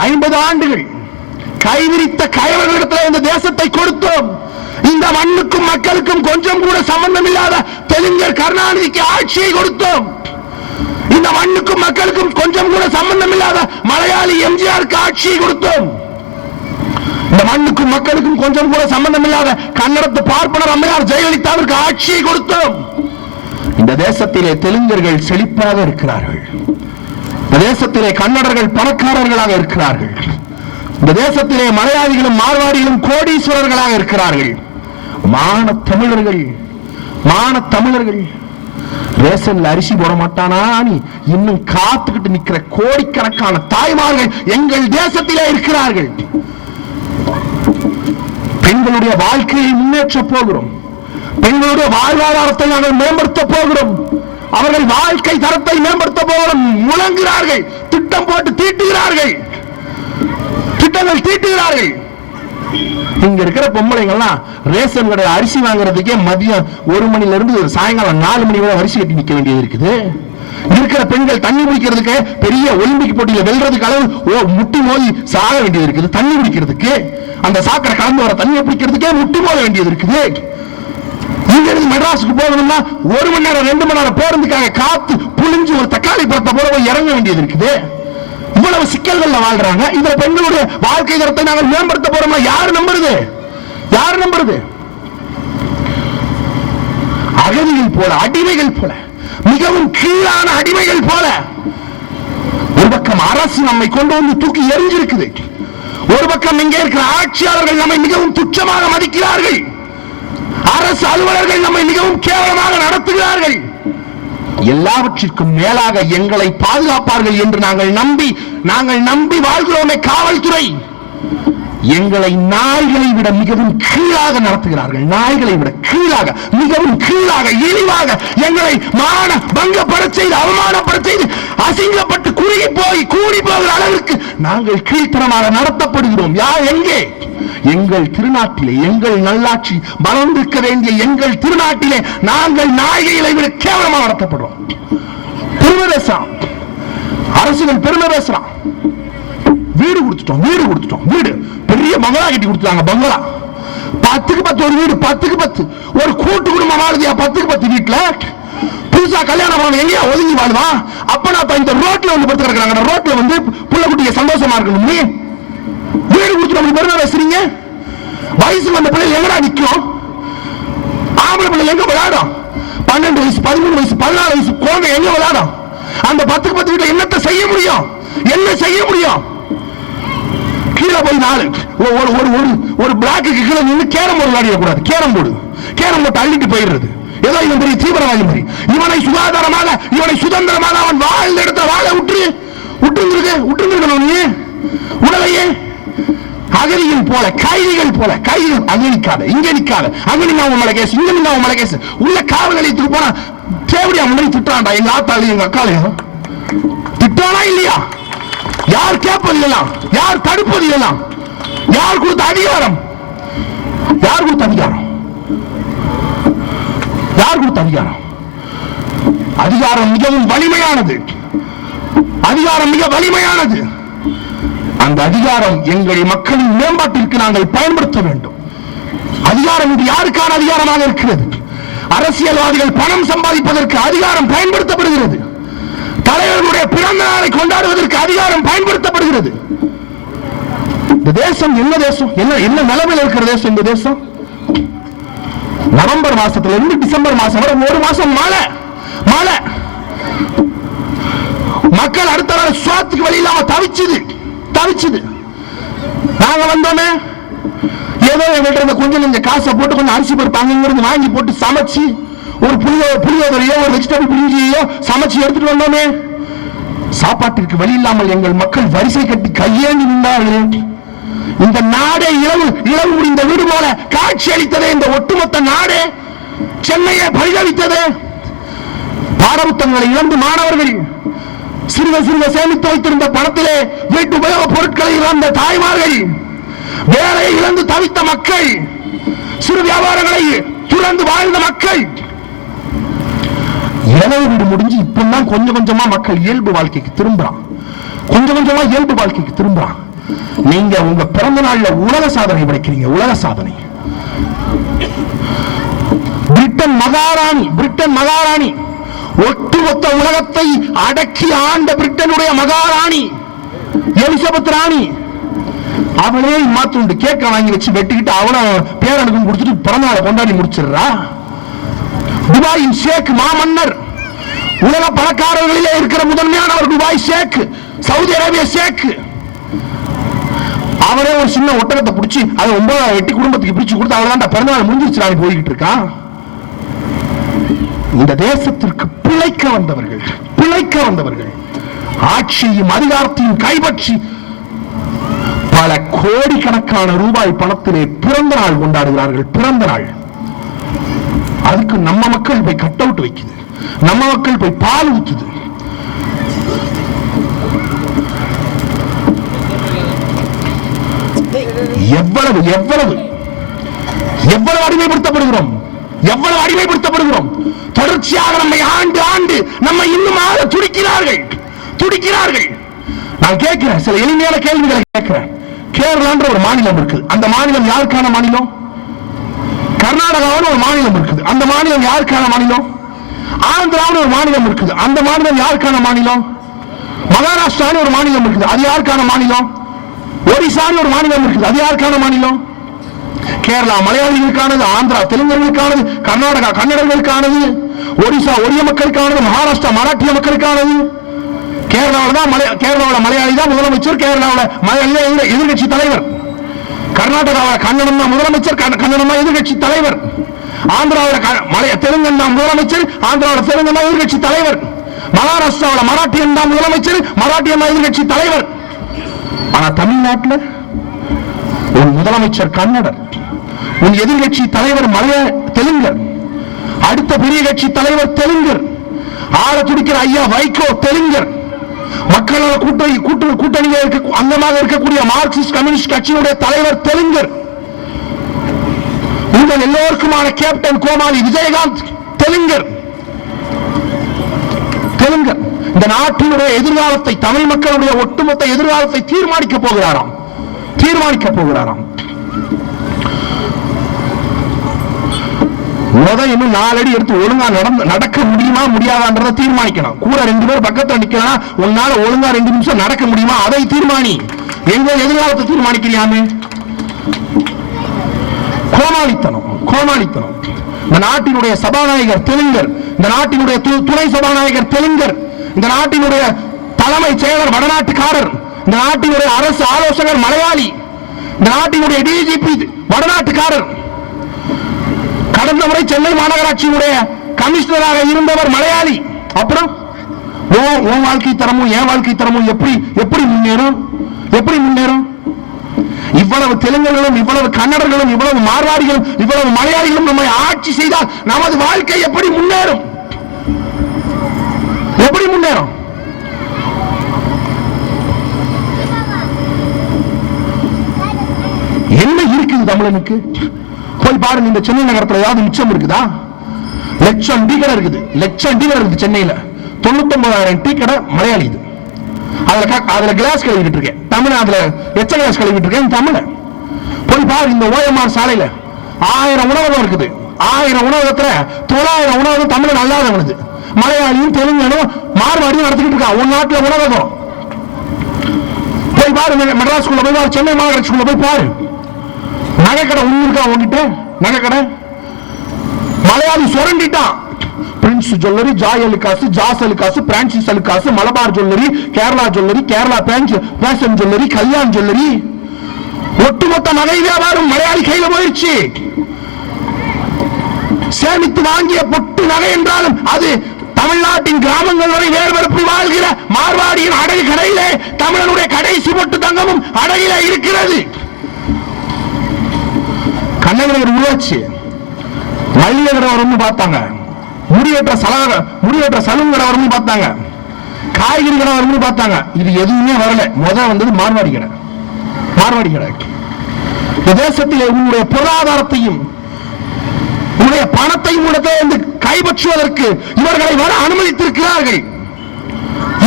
50 ஆண்டுகள் கைவிரித்த கயவர்களிடத்தில் இந்த தேசத்தை கொடுத்தோம். இந்த மண்ணுக்கும் மக்களுக்கும் கொஞ்சம் கூட சம்பந்தம் இல்லாத தெலுங்கர் கருணாநிதிக்கு ஆட்சியை கொடுத்தோம். இந்த மண்ணுக்கும் மக்களுக்கும் கொஞ்சம் கூட சம்பந்தம் இல்லாத மலையாளி எம்ஜிஆருக்கு ஆட்சியை கொடுத்தோம். இந்த மண்ணுக்கும் மக்களுக்கும் கொஞ்சம் கூட சம்பந்தம் இல்லாத கன்னடத்து பார்ப்பனர் அம்மையார் ஜெயலலிதாவிற்கு ஆட்சியை கொடுத்தோம். இந்த தேசத்திலே தெலுங்கர்கள் செழிப்பாக இருக்கிறார்கள். இந்த தேசத்திலே கன்னடர்கள் பணக்காரர்களாக இருக்கிறார்கள். இந்த தேசத்திலே மலையாளிகளும் மார்வாடிகளும் கோடீஸ்வரர்களாக இருக்கிறார்கள். மான தமிழர்கள் ரேஷன்ல அரிசி போட மாட்டானா நீ இன்னும் காத்துக்கிட்டு நிக்கிற கோடிக்கணக்கான தாய்மார்கள் எங்கள் தேசத்திலே இருக்கிறார்கள். பெண்களுடைய வாழ்க்கையை முன்னேற்ற போகிறோம். பெண்களுடைய வாழ்வாதாரத்தை நாங்கள் மேம்படுத்த போகிறோம். அவர்கள் வாழ்க்கை தரத்தை மேம்படுத்த போகிறோம். முழங்குகிறார்கள், திட்டம் போட்டு தீட்டுகிறார்கள், திட்டங்கள் தீட்டுகிறார்கள். இங்க இருக்கிற பொம்பளைங்கள்லாம் ரேஷன் கடை அரிசி வாங்குறதுக்கே மதியம் 1 மணில இருந்து சாயங்காலம் 4 மணி வரை அரிசி கட்டி நிக்க வேண்டியது இருக்குது. இருக்கிற பெண்கள் தண்ணி குடிக்கிறதுக்கு பெரிய ஒலிம்பிக் போட்டியில வெல்றதுக்கு அளவு முட்டி மோதி சாக வேண்டியது இருக்குது. தண்ணி குடிக்கிறதுக்கு அந்த சாக்கடை கலந்து வர தண்ணியை பிடிக்கிறதுக்கே முட்டி மோத வேண்டியது இருக்குது. இங்க இருந்து மெட்ராஸுக்கு போகணும்னா 1 மணி நேரம் 2 மணி நேரம் போறதுக்காக காத்து புளிஞ்சு ஒரு தக்காளி பழத்தை போல இறங்க வேண்டியது இருக்குது. இவ்வளவு சிக்கல்கள் வாழ்றாங்க. இதுல பெண்களுடைய வாழ்க்கை தரத்தை நாங்கள் மேம்படுத்த போறோம்னா யாரு நம்புறது? அகதிகள் போல, அடிமைகள் போல, மிகவும் கீழான அடிமைகள் போல. ஒரு பக்கம் அரசு நம்மை கொண்டு வந்து தூக்கி எறிஞ்சிருக்குது. ஒரு பக்கம் இங்கே இருக்கிற ஆட்சியாளர்கள் நம்மை மிகவும் துச்சமாக மதிக்கிறார்கள். அரசு அலுவலர்கள் நம்மை மிகவும் கேவலமாக நடத்துகிறார்கள். எல்லாவற்றிற்கும் மேலாக எங்களை பாதுகாப்பார்கள் என்று நாங்கள் நம்பி வாழ்கிறோமே காவல்துறை, எங்களை நாய்களை விட மிகவும் கீழாக நடத்துகிறார்கள். நாய்களை விட கீழாக, மிகவும் கீழாக, இழிவாக எங்களை மான பங்கப்பட செய்து, அவமானப்பட செய்து, அசிங்கப்பட்டு கூடி போகிற அளவிற்கு நாங்கள் கீழ்த்தரமாக நடத்தப்படுகிறோம். எங்கே? எங்கள் திருநாட்டிலே, எங்கள் நல்லாட்சி வளர்ந்திருக்க வேண்டிய எங்கள் திருநாட்டிலே நாங்கள் நாய்களை விட கேவலமாக நடத்தப்படுறோம். பெருமை பேசுறான், அரசுகள் பெருமை பேசுறான். வீடு கொடுத்துட்டோம், வீடு பெரிய பங்களா கட்டி கொடுத்தாங்க. பங்களா 10க்கு 10 ஒரு வீடு, 10க்கு 10 ஒரு கூட்டு குடும்பம் வாழுதியா? 10க்கு 10 வீட்டுல புதுசா கல்யாணம் பண்ண எங்கேயா ஒதுங்கி வாழ்வான்? அப்பனா இந்த ரோட்ல வந்து படுத்து கிடக்குறாங்க. ரோட்ல வந்து புள்ள குட்டிய சந்தோஷமா இருக்கணும். வீடு கொடுத்துட்டு பெருமை பேசுறீங்க. வயசு வந்த பிள்ளை எங்கடா நிற்கும்? ஆம்பளை பிள்ளை எங்க விளையாடும்? 12 வயசு, 13 வயசு, 14 வயசு குழந்தை எங்க விளையாடும்? அந்த 10க்கு 10 வீட்டுல என்னத்தை செய்ய முடியும்? என்ன செய்ய முடியும்? கீழே போய் ஒரு பிளாக்கு கீழே நின்று கேரம் போர்டு விளையாடக்கூடாது. கேரம் போட்டு அள்ளிட்டு போயிடுறது. ஏதோ இவன் பெரிய தீவிரவாதி மாதிரி. இவனை சுகாதாரமாக, இவனை சுதந்திரமாக அவன் வாழ்ந்த இடத்துல வாழ விட்டுருக்கணும். நீ உடலையே அகதிகள் போல, கைதிகள் போல, கைதிகள் அங்க நிக்காத, இங்க நிக்காத, அங்க நின்னா உன் கேஸ், இங்க நின்னா உன் கேஸ். உள்ள காவல் நிலையத்துக்கு போனா தேவடியா முன்னாடி திட்டான்டா. எங்க ஆத்தாலையும் எங்க அக்காலையும் திட்டானா இல்லையா? யார் கேட்பது எல்லாம்? யார் தடுப்பது எல்லாம்? யார் கொடுத்த அதிகாரம்? யார் கொடுத்த அதிகாரம்? யார் கொடுத்த அதிகாரம்? அதிகாரம் மிகவும் வலிமையானது. அதிகாரம் மிக வலிமையானது. அந்த அதிகாரம் எங்கள் மக்களின் மேம்பாட்டிற்கு நாங்கள் பயன்படுத்த வேண்டும். அதிகாரம் இது யாருக்கான அதிகாரமாக இருக்கிறது? அரசியல்வாதிகள் பணம் சம்பாதிப்பதற்கு அதிகாரம் பயன்படுத்தப்படுகிறது. தலைவர்களுடைய பிறந்த நாளை கொண்டாடுவதற்கு அதிகாரம் பயன்படுத்தப்படுகிறது. இந்த தேசம் என்ன தேசம்? என்ன நிலைமையில் இருக்கிற தேசம் இந்த தேசம்? நவம்பர் மாசத்துல இருந்து டிசம்பர் மாசம் வரை ஒரு மாசம் மழை. மக்கள் அடுத்த நாள் சுவாத்துக்கு வழி இல்லாம தவிச்சுது. நாங்க வந்தோமே ஏதோ எங்கள்கிட்ட கொஞ்சம் நெஞ்ச காசை போட்டு கொஞ்சம் அரிசி பருப்பு அங்கிருந்து வாங்கி போட்டு சமைச்சு ஒரு புளியோதரையோ ஒரு வெஜிடபிள் பிரிஞ்சியோ சமைச்சு எடுத்துட்டு வந்தோமே. சாப்பாட்டிற்கு வழி இல்லாமல் எங்கள் மக்கள் வரிசை கட்டி கையேந்தி நின்றார்கள். இந்த நாடே இளவு முடிந்த வீடு போல காட்சி அளித்ததே. இந்த ஒட்டுமொத்த நாடே சென்னையை பரிதவித்தது. பாடப்புத்தகங்களை இழந்து மாணவர்கள் சிறுக சேமித்து வைத்திருந்த பணத்திலே வீட்டு உபயோக பொருட்களை இழந்த தாய்மார்கள், வேலையை இழந்து தவித்த மக்கள், சிறு வியாபாரங்களை துறந்து வாழ்ந்த மக்கள், இளவு வீடு முடிஞ்சு இப்பதான் கொஞ்சமா மக்கள் இயல்பு வாழ்க்கைக்கு திரும்புறான். கொஞ்சமா இயல்பு வாழ்க்கைக்கு திரும்புறான். நீங்க உங்க பிறந்த நாள்ல உலக சாதனை படைக்கிறீங்க. உலக சாதனை. பிரிட்டன் மகாராணி ஒட்டுமொத்த உலகத்தை அடக்கி ஆண்ட பிரிட்டனுடைய மகாராணி எலிசபெத் ராணி, அவளே மாத்து கேக்க வாங்கி வச்சு வெட்டிக்கிட்டு அவளை பேரனுக்கும் கொடுத்துட்டு பிறந்த நாளை கொண்டாடி முடிச்சிடுறா. துபாயின் ஷேக் மாமன்னர், உலக பணக்காரர்களிலே இருக்கிற முதன்மையானவர் துபாய் ஷேக், சவுதி அரேபியா ஷேக், அவரே ஒரு சின்ன ஒட்டகத்தை பிடிச்சி அதை 9 வெட்டி குடும்பத்துக்கு பிடிச்சு கொடுத்து அவர்தான் பிறந்தநாள் முடிஞ்சிருச்சு போய்கிட்டு இருக்கான். இந்த தேசத்திற்கு பிழைக்க வந்தவர்கள் ஆட்சியும் அதிகாரத்தையும் கைப்பற்றி பல கோடிக்கணக்கான ரூபாய் பணத்திலே பிறந்த நாள் கொண்டாடுகிறார்கள். பிறந்த நாள். அதுக்கு நம்ம மக்கள் போய் கட் அவுட் வைக்குது, நம்ம மக்கள் போய் பால் ஊத்துது. எவ்வளவு எவ்வளவு எவ்வளவு அடிமைப்படுத்தப்படுகிறோம், எவ்வளவு அடிமைப்படுத்தப்படுகிறோம். தொடர்ச்சியாக நம்மை ஆண்டு நம்ம இன்னும் ஆக துடிக்கிறார்கள். நான் கேட்கிறேன், சில எளிமையான கேள்விகளை கேட்கிறேன். கேரளான்ற ஒரு மாநிலம் இருக்குது. அந்த மாநிலம் யாருக்கான மாநிலம்? கர்நாடகாவில் ஒரு மாநிலம் இருக்குது. அந்த மாநிலம் யாருக்கான மாநிலம்? ஆந்திராவில் ஒரு மாநிலம் இருக்குது. அந்த மாநிலம் யாருக்கான மாநிலம்? மகாராஷ்டிராவில் ஒரு மாநிலம் இருக்குது. அது யாருக்கான மாநிலம்? ஒரிசாவில் ஒரு மாநிலம் இருக்குது. அது யாருக்கான மாநிலம்? கேரளா மலையாளிகளுக்கானது, ஆந்திரா தெலுங்கர்களுக்கானது, கர்நாடகா கன்னடர்களுக்கானது, ஒரிசா ஒரிய மக்களுக்கானது, மகாராஷ்டிரா மராட்டிய மக்களுக்கானது. கேரளாவில் மலையாளி தான் முதலமைச்சர், கேரளாவில் மலையாளி எதிர்கட்சி தலைவர், கர்நாடகாவில் கன்னடம் தான் முதலமைச்சர், கன்னடம் தான் எதிர்கட்சி தலைவர். ஆந்திராவில் தெலுங்கன் தான் முதலமைச்சர், ஆந்திராவில் தெலுங்கன் தான் எதிர்கட்சி தலைவர். மகாராஷ்டிராவில் மராட்டியன் தான் முதலமைச்சர், மராட்டியன் தான் எதிர்கட்சி தலைவர். ஆனா தமிழ்நாட்டில் உன் முதலமைச்சர் கன்னடர், உன் எதிர்கட்சி தலைவர் தெலுங்கர், அடுத்த பெரிய கட்சி தலைவர் தெலுங்கர், ஆள துடிக்கிற ஐயா வைகோ தெலுங்கர், மக்களோட கூட்டணியில் அங்கமாக இருக்கக்கூடிய மார்க்சிஸ்ட் கம்யூனிஸ்ட் கட்சியினுடைய தலைவர் தெலுங்கர், உங்கள் எல்லோருக்குமான கேப்டன் கோமாளி விஜயகாந்த் தெலுங்கர். இந்த நாட்டினுடைய எதிர்காலத்தை, தமிழ் மக்களுடைய ஒட்டுமொத்த எதிர்காலத்தை தீர்மானிக்க போகிறாராம். இன்னும் 4 அடி எடுத்து ஒழுங்கா நடக்க முடியுமா முடியாதான்றதை தீர்மானிக்கணும். கூட 2 பேர் பக்கத்துல நிக்கலாம், உன்னால ஒழுங்கா 2 நிமிஷம் நடக்க முடியுமா அதை தீர்மானி. எங்க எதிர்காலத்தை தீர்மானிக்கிறியாமே? கோமாளித்தனம். இந்த நாட்டினுடைய சபாநாயகர் தெலுங்கர், இந்த நாட்டினுடைய துணை சபாநாயகர் தெலுங்கர், இந்த நாட்டினுடைய தலைமைச் செயலர் வடநாட்டுக்காரர், இந்த நாட்டினுடைய அரசு ஆலோசகர் மலையாளி, இந்த நாட்டினுடைய டிஜிபி வடநாட்டுக்காரர், கடந்த முறை சென்னை மாநகராட்சியினுடைய கமிஷனராக இருந்தவர் மலையாளி. அப்புறம் உன் வாழ்க்கை தரமும் என் வாழ்க்கை தரமும் எப்படி முன்னேறும்? இவ்வளவு தெலுங்கர்களும், இவ்வளவு கன்னடர்களும், இவ்வளவு மார்வாடிகளும், இவ்வளவு மலையாளிகளும் நம்மை ஆட்சி செய்தால் நமது வாழ்க்கை எப்படி முன்னேறும்? என்ன இருக்குது தமிழனுக்கு? போய் பாருங்க, இந்த சென்னை நகரத்தில் ஏதாவது மிச்சம் இருக்குதா? லட்சம் டீ கடை இருக்குது சென்னையில. 99,000 டீ கடை மலையாளி. இது அதுல கிளாஸ் கழுவிட்டு இருக்கேன் தமிழ், அதுல எச்ச கிளாஸ் கழுவிட்டு இருக்கேன் தமிழ். போய் பாரு, இந்த ஓஎம்ஆர் சாலையில 1000 உணவகம் இருக்குது. 1000 உணவகத்துல 900 உணவகம் தமிழ் அல்லாதவனுது. மலையாளியும் தெலுங்கனும் மார்வாடியும் நடத்திக்கிட்டு இருக்கா உன் நாட்டுல உணவகம். போய் பாரு, மெட்ராஸ்குள்ள போய் பாரு, சென்னை மாநகராட்சிக்குள்ள போய் பாரு, நகைக்கடை ஒண்ணு இருக்கா உங்ககிட்ட? நகைக்கடை மலையாளி சுரண்டிட்டான். Prince jewellery, Joy Alukkas, Jos Alukkas, Francis Alukkas, Malabar jewellery, Kerala jewellery, Kerala fashion jewellery, Kalyan jewellery, ஒட்டுமொத்த நகை வியாபாரம் மலையாளி கையில போயிடுச்சு. சேமித்து வாங்கிய பொட்டு நகை என்றாலும் அது தமிழ்நாட்டின் கிராமங்கள் வரை வேறுபடுத்தி வாழ்கிற மார்வாடியின் அடகு கடையிலே தமிழனுடைய கடைசி பொட்டு தங்கமும் அடகில இருக்கிறது. கண்ணகிரகர் உருவாச்சு, மல்லிகை கடை வரும்னு பார்த்தாங்க, முடியேற்ற சலூன் கடை வரும்னு பார்த்தாங்க, காய்கறி கடை வரும்னு பார்த்தாங்க. இது எதுவுமே வரல. முதல் வந்தது மார்வாடி கடை. இந்த தேசத்தில் உங்களுடைய பொருளாதாரத்தையும் உங்களுடைய பணத்தையும் உடனே கைப்பற்றுவதற்கு இவர்களை வர அனுமதித்திருக்கிறார்கள்.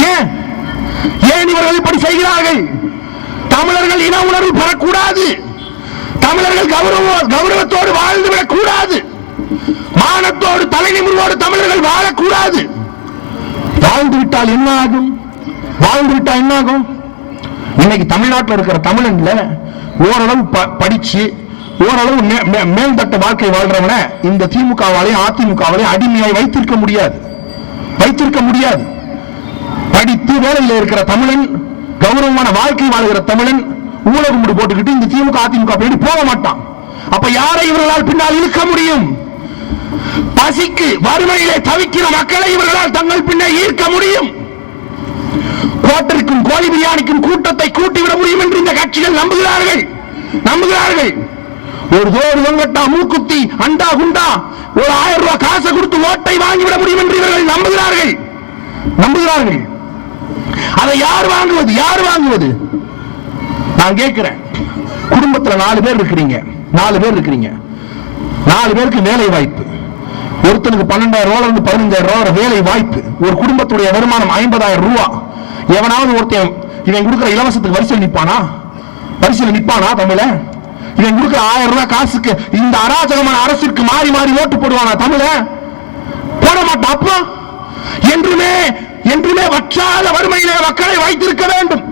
ஏன் இவர்கள் இப்படி செய்கிறார்கள்? தமிழர்கள் இன உணர்வு பெறக்கூடாது, தமிழர்கள் கௌரவத்தோடு வாழ்ந்துவிடக் கூடாது, மானத்தோடு தலைநிமிர்வோடு தமிழர்கள் வாழக்கூடாது. வாழ்ந்துவிட்டால் என்ன ஆகும்? இன்னைக்கு தமிழ்நாட்டில் இருக்கிற தமிழன்ல ஓரளவு படிச்சு ஓரளவு மேல்தட்ட வாழ்க்கை வாழ்றவன இந்த திமுகவாலையும் அதிமுகவாலையும் அடிமையாய் வைத்திருக்க முடியாது. படித்து வேலையில் இருக்கிற தமிழன், கௌரவமான வாழ்க்கை வாழ்கிற தமிழன் ஊழல் முடி போட்டுக்கிட்டு இந்த திமுக அதிமுக பின்னாடி போக மாட்டான். அப்ப யாரை இவர்களால் பின்னால் இழுக்க முடியும்? பசிக்கு வறுமையிலே தவிக்கிற மக்களை இவர்களால் தங்கள் பின்னே ஈர்க்க முடியும். கோட்டருக்கும் கோழி பிரியாணிக்கும் கூட்டத்தை கூட்டிவிட முடியும் என்று இந்த கட்சிகள் நம்புகிறார்கள். ஒரு தோடு வெங்கட்டா மூக்குத்தி அண்டா குண்டா ஒரு 1000 ரூபாய் காசை கொடுத்து ஓட்டை வாங்கிவிட முடியும் என்று இவர்கள் நம்புகிறார்கள். அதை யார் வாங்குவது? நான் கேட்கிறேன், குடும்பத்தில் 4 பேர் இருக்கிறீங்க, 4 பேருக்கு வேலை வாய்ப்பு. ஒருத்தனுக்கு 12,000 ரூபாய் 15,000 ரூபாய் வேலை வாய்ப்பு. ஒரு குடும்பத்துடைய வருமானம் 50,000 ரூபாய். எவனாவது ஒருத்தன் இவன் கொடுக்கிற இலவசத்துக்கு வரிசையில் நிற்பானா? தமிழ இவன் கொடுக்கிற 1000 ரூபாய் காசுக்கு இந்த அராஜகமான அரசிற்கு மாறி ஓட்டு போடுவானா? தமிழ போட மாட்டான். அப்போ என்றுமே வற்றாத வறுமையிலே மக்களை வைத்திருக்க வேண்டும்.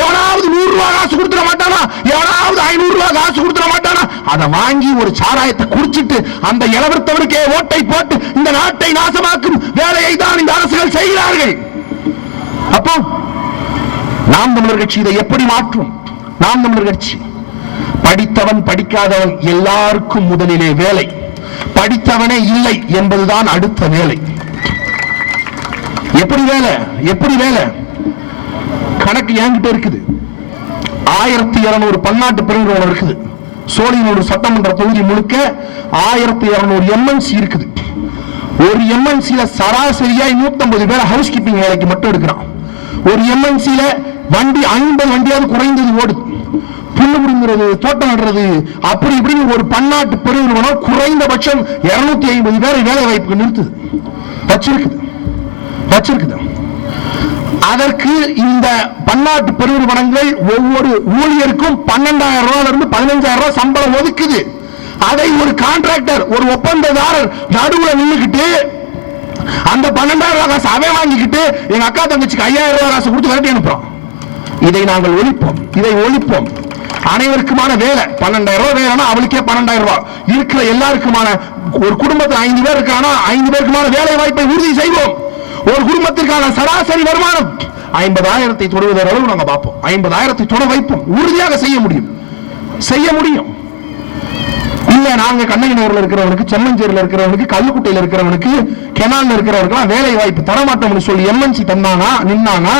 எவனாவது 100 ரூபாய் காசு கொடுத்துட மாட்டானா? எவனாவது 500 ரூபாய் காசு கொடுத்துட மாட்டானா? அதை வாங்கி ஒரு சாராயத்தை குடிச்சிட்டு அந்த இளவரத்தவருக்கே ஓட்டை போட்டு இந்த நாட்டை நாசமாக்கும் வேலையை தான் இந்த அரசுகள் செய்கிறார்கள். அப்போ நாம் தமிழர் கட்சி இதை எப்படி மாற்றும்? நாம் தமிழர் கட்சி படித்தவன் படிக்காதவன் எல்லாருக்கும் முதலிலே வேலை. படித்தவனே இல்லை என்பதுதான் அடுத்த வேலை. எப்படி வேலை? எப்படி வேலை? கணக்கு என்கிட்ட இருக்குது. 1200 பன்னாட்டு பெருநிறுவனம் இருக்குது. சோழியனூர் சட்டமன்ற தொகுதி முழுக்க 1200 MNC இருக்குது. ஒரு MNCல சராசரியா 150 பேர் ஹவுஸ் கீப்பிங் வேலைக்கு மட்டும் எடுக்கிறான். ஒரு MNCல வண்டி 50 வண்டியாவது குறைந்தது ஓடுது. புல்லு புடுங்கிறது, தோட்டம் நடுறது, அப்படி இப்படின்னு ஒரு பன்னாட்டு பெருநிறுவனம் குறைந்தபட்சம் 250 பேரை வேலை வாய்ப்புக்கு நிறுத்துது, வச்சிருக்குது. அதற்கு இந்த பன்னாட்டு பெருநிறுவனங்கள் ஒவ்வொரு ஊழியருக்கும் 12,000 ரூபாயில இருந்து 15,000 ரூபாய் சம்பளம் ஒதுக்குது. அதை ஒரு கான்ட்ராக்டர், ஒரு ஒப்பந்ததாரர் நடுவுல நின்றுக்கிட்டு அந்த 12,000 ரூபாய் காசு அவன் வாங்கிக்கிட்டு எங்க அக்கா தங்கச்சிக்கு 5,000 ரூபாய் காசு கொடுத்து விரட்டி அனுப்புறோம். இதை நாங்கள் ஒழிப்போம், இதை ஒழிப்போம். அனைவருக்குமான வேலை 12,000 ரூபாய் வேலைனா அவளுக்கே 12,000 ரூபாய் இருக்கிற எல்லாருக்குமான, ஒரு குடும்பத்தில் 5 பேர் இருக்கானா 5 பேருக்குமான வேலை வாய்ப்பை உறுதி செய்வோம். ஒரு குடும்பத்திற்கான சராசரி வருமானம் 50,000 தொடுவதை அளவு நாங்க பார்ப்போம். 50,000 தொட வைப்போம். உறுதியாக செய்ய முடியும். இல்ல நாங்க கண்ணகி நகர்ல இருக்கிறவனுக்கு, செம்மஞ்சேரியில் இருக்கிறவனுக்கு, கல்லுக்குட்டையில் இருக்கிறவனுக்கு, கெனால்ல இருக்கிறவனுக்கு வேலை வாய்ப்பு தரமாட்டோம்னு சொல்லி MNC தந்தானா நின்னானா,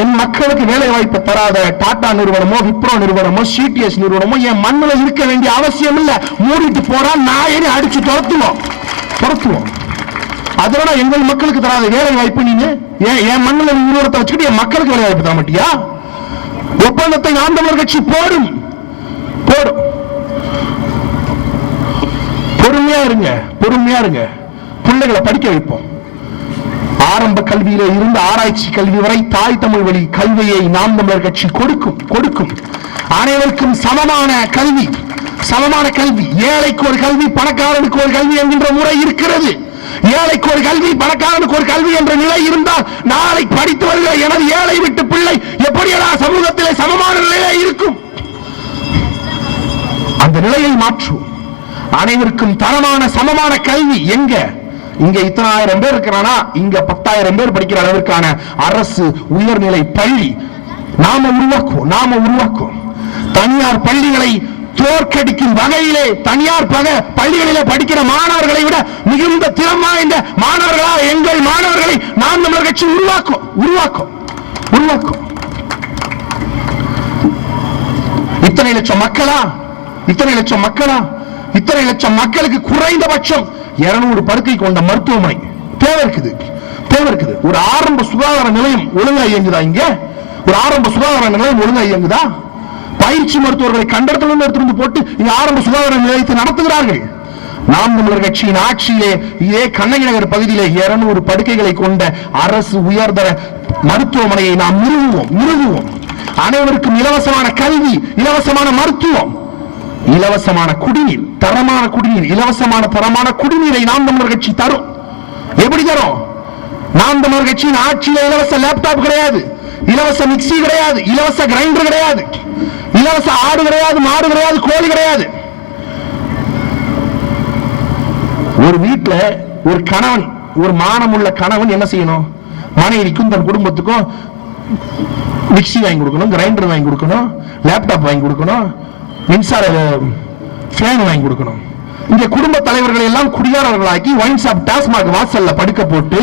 என் மக்களுக்கு வேலை வாய்ப்பு தராத டாடா நிறுவனமோ, விப்ரோ நிறுவனமோ, CTS நிறுவனமோ என் மண்ணில் இருக்க வேண்டிய அவசியம் இல்ல. மூடிட்டு போறா நாயனே அடிச்சு துரத்துவோம். அதனால எங்கள் மக்களுக்கு தராத வேலை வாய்ப்பு நீங்க என் மண்ணில் நிறுவனத்தை வச்சுக்கிட்டு என் மக்களுக்கு வேலை வாய்ப்பு தர மாட்டியா? ஒப்பந்தத்தை நாம் தமிழர் கட்சி போடும். பொறுமையா இருங்க. பிள்ளைகளை படிக்க வைப்போம். ஆரம்ப கல்வியில இருந்து ஆராய்ச்சி கல்வி வரை தாய் தமிழ் வழி கல்வியை நாம் தமிழர் கட்சி கொடுக்கும். அனைவருக்கும் சமமான கல்வி. ஏழைக்கு ஒரு கல்வி, பணக்காரனுக்கு ஒரு கல்வி என்கின்ற முறை இருக்கிறது. ஏழைக்கு ஒரு கல்வி, பணக்காரனுக்கு ஒரு கல்வி என்ற நிலை இருந்தால் நாளை படித்து வருகிற எனது ஏழை விட்டு பிள்ளை எப்படியெல்லாம் சமூகத்திலே சமமான நிலையிலே இருக்கும். அந்த நிலையை மாற்றும். அனைவருக்கும் தரமான சமமான கல்வி. இங்க இத்தனை ஆயிரம் பேர் இருக்கிறானா, இங்க 10,000 பேர் படிக்கிற அளவிற்கான அரசு உயர்நிலை பள்ளி நாம உருவாக்குவோம். தனியார் பள்ளிகளை தோற்கடிக்கும் வகையிலே தனியார் பள்ளிகளிலே படிக்கிற மாணவர்களை விட மிகுந்த திறம் வாய்ந்த மாணவர்களாக எங்கள் மாணவர்களை நாம் தமிழர் கட்சி உருவாக்கும். இத்தனை லட்சம் மக்களா? இத்தனை லட்சம் மக்களுக்கு குறைந்தபட்சம் 200 படுக்கை கொண்ட மருத்துவமனை தேவை இருக்குது. ஒரு ஆரம்ப சுகாதார நிலையம் ஒழுங்கா இயங்குதா? பயிற்சி மருத்துவர்களை கண்டத்திலிருந்து எடுத்து போட்டு இங்க ஆரம்ப சுகாதார நிலையத்தை நடத்துகிறார்கள். நாம் தமிழர் கட்சியின் ஆட்சியிலே இதே கண்ணகி நகர் பகுதியிலே 200 படுக்கைகளை கொண்ட அரசு உயர்தர மருத்துவமனையை நாம் நிறுவுவோம். அனைவருக்கும் இலவசமான கல்வி, இலவசமான மருத்துவம், இலவசமான குடிநீர், தரமான குடிநீர், தரமான குடிநீரை நாம் தமிழர் கட்சி தரும். எப்படி தரும்? நாம் தமிழர் கட்சியின் ஆட்சியில இலவச லேப்டாப் கிடையாது, இலவச மிக்சி கிடையாது, இலவச கிரைண்டர் கிடையாது, இலவச ஆடு கிடையாது, மாடு கிடையாது, கோழி கிடையாது. ஒரு வீட்டுல ஒரு கணவன், ஒரு மானமுள்ள கணவன் என்ன செய்யணும்? மனைவிக்கும் தன் குடும்பத்துக்கும் மிக்சி வாங்கி கொடுக்கணும், கிரைண்டர் வாங்கி கொடுக்கணும், லேப்டாப் வாங்கி கொடுக்கணும், மின்சார ஃபேன் வாங்கி கொடுக்கணும். இங்க குடும்ப தலைவர்களை எல்லாம் குடியாரர்களாக்கி ஒயின் ஷாப், டாஸ்மாக் வாசல்ல படுக்க போட்டு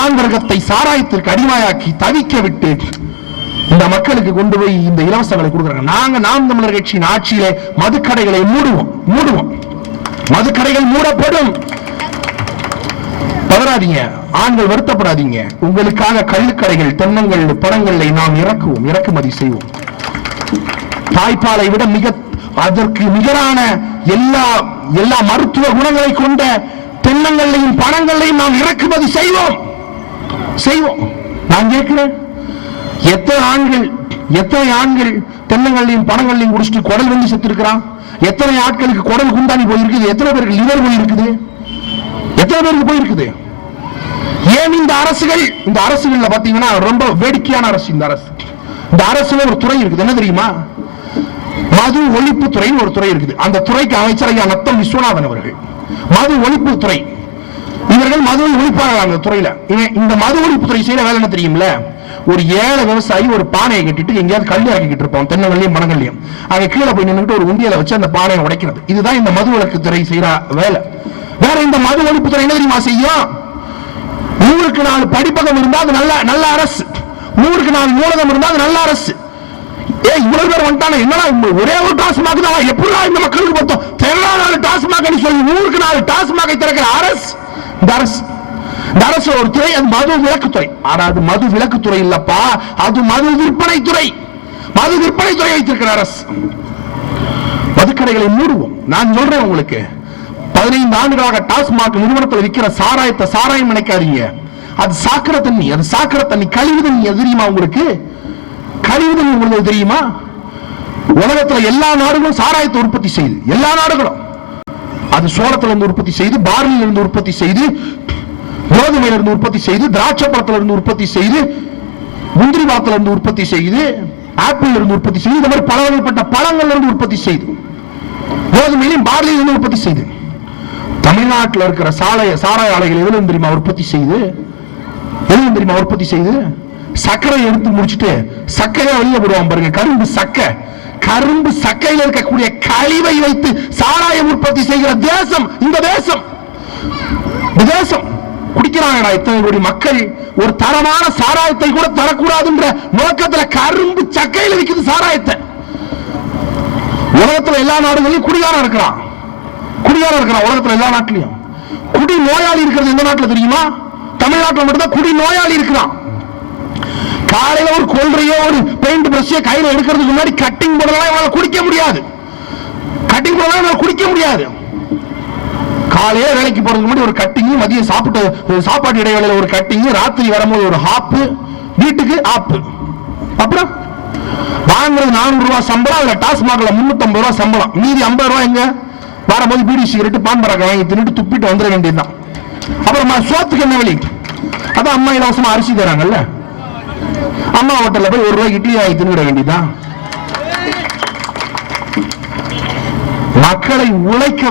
ஆந்திரகத்தை சாராயத்திற்கு அடிமையாக்கி தவிக்க விட்டு இந்த மக்களுக்கு கொண்டு போய் இந்த இலவசங்களை கொடுக்குறாங்க. நாங்க நாம் தமிழர் கட்சியின் ஆட்சியிலே மதுக்கடைகளை மூடுவோம். மதுக்கடைகள் மூடப்படும். பதறாதீங்க, ஆண்கள் வருத்தப்படாதீங்க. உங்களுக்காக கள்ளுக்கடைகள், தென்னங்கள், பழங்களை நாம் இறக்குமதி செய்வோம். தாய்ப்பாலை விட அதற்கு நிகரான எல்லா மருத்துவ குணங்களை கொண்ட தென்னங்களையும் பழங்களையும் நாம் இறக்குமதி செய்வோம். நான் கேட்கிறேன், எத்தனை ஆண்கள் தென்னங்களையும் பழங்களையும் குடிச்சிட்டு குடல் வந்து செத்து இருக்கிறான்? எத்தனை ஆட்களுக்கு குடல் குந்தாணி போயிருக்குது? எத்தனை பேருக்கு லிவர் போயிருக்குது? ஏன் இந்த அரசுகள்ல பாத்தீங்கன்னா ரொம்ப வேடிக்கையான அரசு. இந்த அரசுல ஒரு துறை இருக்குது, என்ன தெரியுமா? மது ஒழிப்பு துறைன்னு ஒரு துறை இருக்குது. அந்த துறைக்கு அமைச்சர் ஐயா நத்தம் விஸ்வநாதன் அவர்கள். மது ஒழிப்பு துறை, இவர்கள் மதுவை ஒழிப்பார்கள். அந்த துறையில இந்த மது ஒழிப்பு துறை செய்யற வேலை என்ன தெரியுமில்ல? ஒரு ஏழை விவசாயி ஒரு பானையை கட்டிட்டு எங்கேயாவது கல் இறக்கிட்டு இருப்போம், தென்னங்கல்லையும் மணங்கல்லையும். அங்க கீழே போய் நின்றுட்டு ஒரு உண்டியலை வச்சு அந்த பானையை உடைக்கிறது. இதுதான் இந்த மது விலக்கு துறை செய்யற வேலை. வேற இந்த மது ஒழிப்பு துறை என்ன தெரியுமா செய்யும்? 100க்கு 4 படிப்பகம் இருந்தா அது நல்ல அரசு, 100க்கு 4 நூலகம் இருந்தா அது நல்ல அரசு. இவ்வளவு பேர் வந்துட்டானே, என்னன்னா ஒரே ஒரு டாஸ்மாக் தான் எப்படி இந்த மக்களுக்கு பார்த்தோம், 4 டாஸ்மாக் சொல்லி 100க்கு 4 டாஸ்மாகை திறக்கிற அரசு இந்த அரசு ஒரு துறை, அது மது விலக்குத்துறை. ஆனா அது மது விலக்குத்துறை இல்லப்பா, அது மது விற்பனை துறை. மது விற்பனை துறை வைத்திருக்கிற அரசு. மதுக்கடைகளை மூடுவோம். நான் சொல்றேன் உங்களுக்கு, 15 ஆண்டுகளாக டாஸ்மாக் நிறுவனத்தில் விற்கிற சாராயத்தை சாராயம் நினைக்காதீங்க. அது சாக்கடை தண்ணி, அது சாக்கடை தண்ணி, கழிவு தண்ணி. அது தெரியுமா உங்களுக்கு? கழிவு தண்ணி உங்களுக்கு தெரியுமா? உலகத்தில் எல்லா நாடுகளும் சாராயத்தை உற்பத்தி செய்து, எல்லா நாடுகளும் அது சோளத்திலிருந்து உற்பத்தி செய்து, பார்லியிலிருந்து உற்பத்தி செய்து, கோதுமையிலிருந்து உற்பத்தி செய்து, திராட்சை பழத்திலிருந்து உற்பத்தி செய்து, முந்திரி பழத்திலிருந்து உற்பத்தி செய்து, ஆப்பிள் இருந்து உற்பத்தி செய்து, இந்த மாதிரி பல வகைப்பட்ட பழங்கள்ல இருந்து உற்பத்தி செய்து, கோதுமையிலும் பார்லியிலிருந்து உற்பத்தி செய்து. தமிழ்நாட்டில் இருக்கிற சாராய ஆலைகள் எதுல தெரியுமா உற்பத்தி செய்து? எதுல தெரியுமா உற்பத்தி செய்து? சர்க்கரை எடுத்து முடிச்சுட்டு சக்கையை வெளியே விடுவான் பாருங்க, கரும்பு சக்கையில் இருக்கக்கூடிய கழிவை வைத்து சாராயம் உற்பத்தி செய்கிற தேசம் இந்த தேசம். குடிக்கிறாங்கடா இத்தனை கோடி மக்கள், ஒரு தரமான சாராயத்தை கூட தரக்கூடாதுன்ற நோக்கத்தில் கரும்பு சக்கையில் விற்குது சாராயத்தை. உலகத்தில் எல்லா நாடுகளிலும் குடிகாரம் இருக்கிறான். உலகத்தில் எல்லா நாட்டிலையும் குடி நோயாளி இருக்கிறது எந்த நாட்டில் தெரியுமா? தமிழ்நாட்டில் மட்டும்தான் குடி நோயாளி இருக்கிறான். காலையில ஒரு கொள்றையோ ஒரு பெயிண்ட் பிரஷ் கையில எடுக்கிறதுக்கு முன்னாடி கட்டிங் போடலாம் குடிக்க முடியாது. காலையில வேலைக்கு போறதுக்கு முன்னாடி ஒரு கட்டிங், மதியம் சாப்பாட்டு இடைவேளையில ஒரு கட்டிங், ராத்திரி வரும்போது ஒரு ஹாப்பு, வீட்டுக்கு ஆப்பு. அப்புறம் வாங்குறது 400 ரூபாய் சம்பளம், அதுல டாஸ்மாக்ல 350 ரூபாய் சம்பளம், மீதி 50 ரூபாய் எங்க? வரும்போது பீடி சிகரெட் பான் பராக்க வாங்கி தின்னுட்டு துப்பிட்டு வந்துட வேண்டியதுதான். அப்புறம் சோத்துக்கு என்ன வழி? அதான் அம்மா இலவசமா அரிசி தராங்கல்ல, அம்மா ஹோட்டல்ல போய் 1 ரூபாய் இட்லி வாங்கி தின்னுட வேண்டியதுதான். மக்களை உழைக்க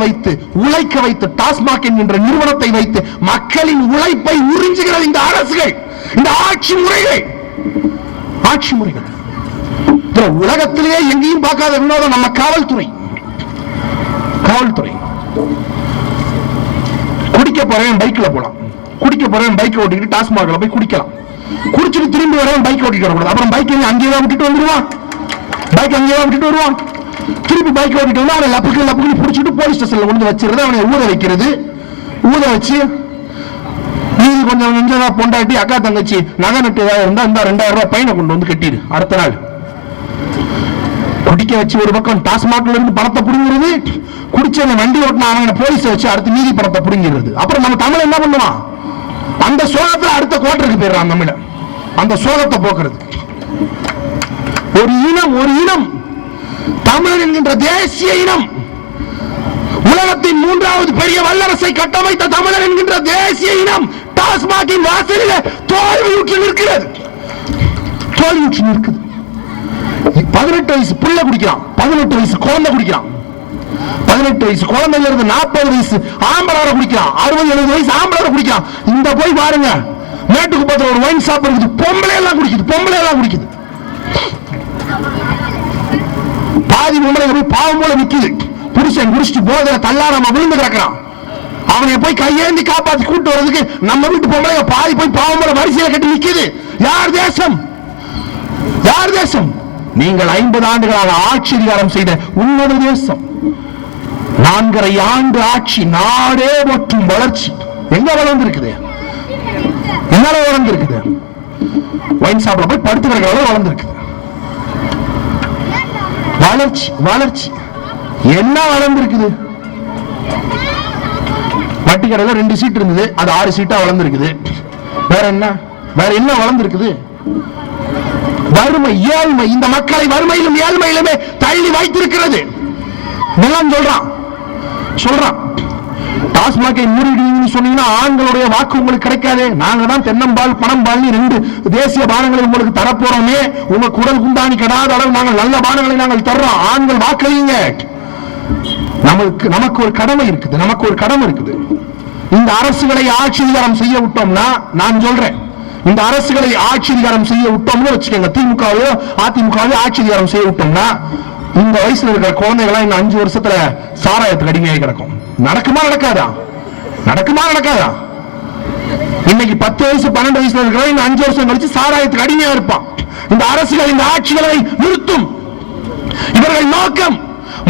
வைத்து டாஸ்மாக் என்கின்ற நிறுவனத்தை வைத்து மக்களின் உழைப்பை உறிஞ்சுகிறது இந்த அரசுகள், இந்த ஆட்சி முறைகள். உலகத்திலேயே எங்கேயும் பார்க்காத வினோதம் நம்ம காவல்துறை. குடிக்க போறேன் பைக்ல போலாம், குடிக்க போறேன் பைக் ஓட்டிட்டு டாஸ்மாக்ல போய் குடிக்கலாம், குடிச்சிட்டு திரும்பி வரவன் பைக் ஓட்டிட்டு வரக்கூடாது. அப்புறம் பைக் அங்கேயே விட்டுட்டு வந்துடுவான், திருப்பி பைக் ஓட்டிட்டு வந்து அவனை லப்புக்கு பிடிச்சிட்டு போலீஸ் ஸ்டேஷன்ல கொண்டு வச்சிருது, அவனை ஊத வச்சு நீதி கொஞ்சம் நெஞ்சதா பொண்டாட்டி அக்கா தங்கச்சி நகை நட்டு ஏதாவது இருந்தா இந்த 2000 ரூபாய் பையனை கொண்டு வந்து கட்டிடு. அடுத்த நாள் குடிக்க வச்சு ஒரு பக்கம் டாஸ்மாக்ல இருந்து பணத்தை புடுங்கிறது, குடிச்ச வண்டி ஓட்டின அவனை போலீஸ் வச்சு அடுத்து நீதி பணத்தை புடுங்கிறது. அப்புறம் நம்ம தமிழ் என்ன பண்ணுவான்? அந்த சோகத்துல அடுத்த கோட்டருக்கு போயிடுறான் தமிழ. அந்த சோகத்தை போக்குறது ஒரு இனம் தமிழர் என்கின்ற தேசிய இனம், உலகத்தின் 3வது பெரிய வல்லரசை கட்டமைத்த தமிழர் என்கின்ற தேசிய இனம் டாஸ்மாகின் வாசலில் தோல்வியுற்று நிற்கிறது. 18 வயசு புள்ள குடிக்கிறான், 18 வயசு குழந்தை குடிக்கிறான், 18 வயசு குழந்தைல இருந்து 40 வயசு ஆம்பளை குடிக்கிறான், 60-70 வயசு ஆம்பளை குடிக்கிறான். இந்த போய் பாருங்க, மேட்டுக்கு பக்கத்துல ஒரு ஒயின் ஷாப் இருக்குது, பொம்பளை எல்லாம் குடிக்குது. பாதி பொம்பளை போய் பாவம் போல நிக்குது, புருஷன் குடிச்சிட்டு போதை தள்ளாராம விழுந்து கிடக்கிறான். அவனை போய் கையேந்தி காப்பாத்தி கூட்டு வர்றதுக்கு நம்ம வீட்டு பொம்பளை பாதி போய் பாவம் போல வரிசையில கட்டி நிக்குது. யார் தேசம்? நீங்கள் 50 ஆண்டுகளாக ஆட்சி அதிகாரம் செய்த உன்னத தேசம். 4.5 ஆண்டு ஆட்சி, நாடே மற்றும் வளர்ச்சி எங்க வளர்ந்திருக்குது? ஒயின் ஷாப்ல போய் படுத்து கிடக்கிற அளவு வளர்ந்திருக்குது. வளர்ச்சி என்ன வளர்ந்திருக்குது? வட்டி கடையில 2 சீட் இருந்தது, அது 6 சீட்டா வளர்ந்திருக்குது. வேற என்ன வளர்ந்திருக்குது? வறுமை, ஏழ்மை, இந்த மக்களை வறுமையிலும் ஏழ்மையிலுமே தள்ளி வைத்திருக்கிறது. சொல்றான் டாஸ்மாகை மூடிடுவீங்கன்னு சொன்னீங்கன்னா ஆண்களுடைய வாக்கு உங்களுக்கு கிடைக்காது. நாங்க தான் தென்னம்பால் பணம்பால் 2 தேசிய பானங்களை உங்களுக்கு தரப்போறோமே, உங்க குடல் குண்டாணி கெடாத அளவு நாங்கள் நல்ல பானங்களை நாங்கள் தர்றோம், ஆண்கள் வாக்களிங்க. நமக்கு ஒரு கடமை இருக்குது. இந்த அரசுகளை ஆட்சி அதிகாரம் செய்ய விட்டோம்னா, நான் சொல்றேன், இந்த அரசுகளை ஆட்சி அதிகாரம் செய்ய விட்டோம்னு வச்சுக்கோங்க, திமுகவையோ அதிமுகவையோ ஆட்சி அதிகாரம் செய்ய விட்டோம்னா இந்த வயசுல இருக்கிற குழந்தைகள் இன்னும் 5 வருஷத்துல சாராயத்துக்கு அடிமையாகி கிடக்கும். நடக்குமா நடக்காதா? நடக்குமா நடக்காதா? இன்னைக்கு 10 வயசு 12 வயசுல இருக்கிற இன்னும் 5 வருஷம் கழிச்சு சாராயத்துக்கு அடிமையா இருப்பான். இந்த அரசுகள் இந்த ஆட்சிகளை நிறுத்தும். இவர்கள் நோக்கம்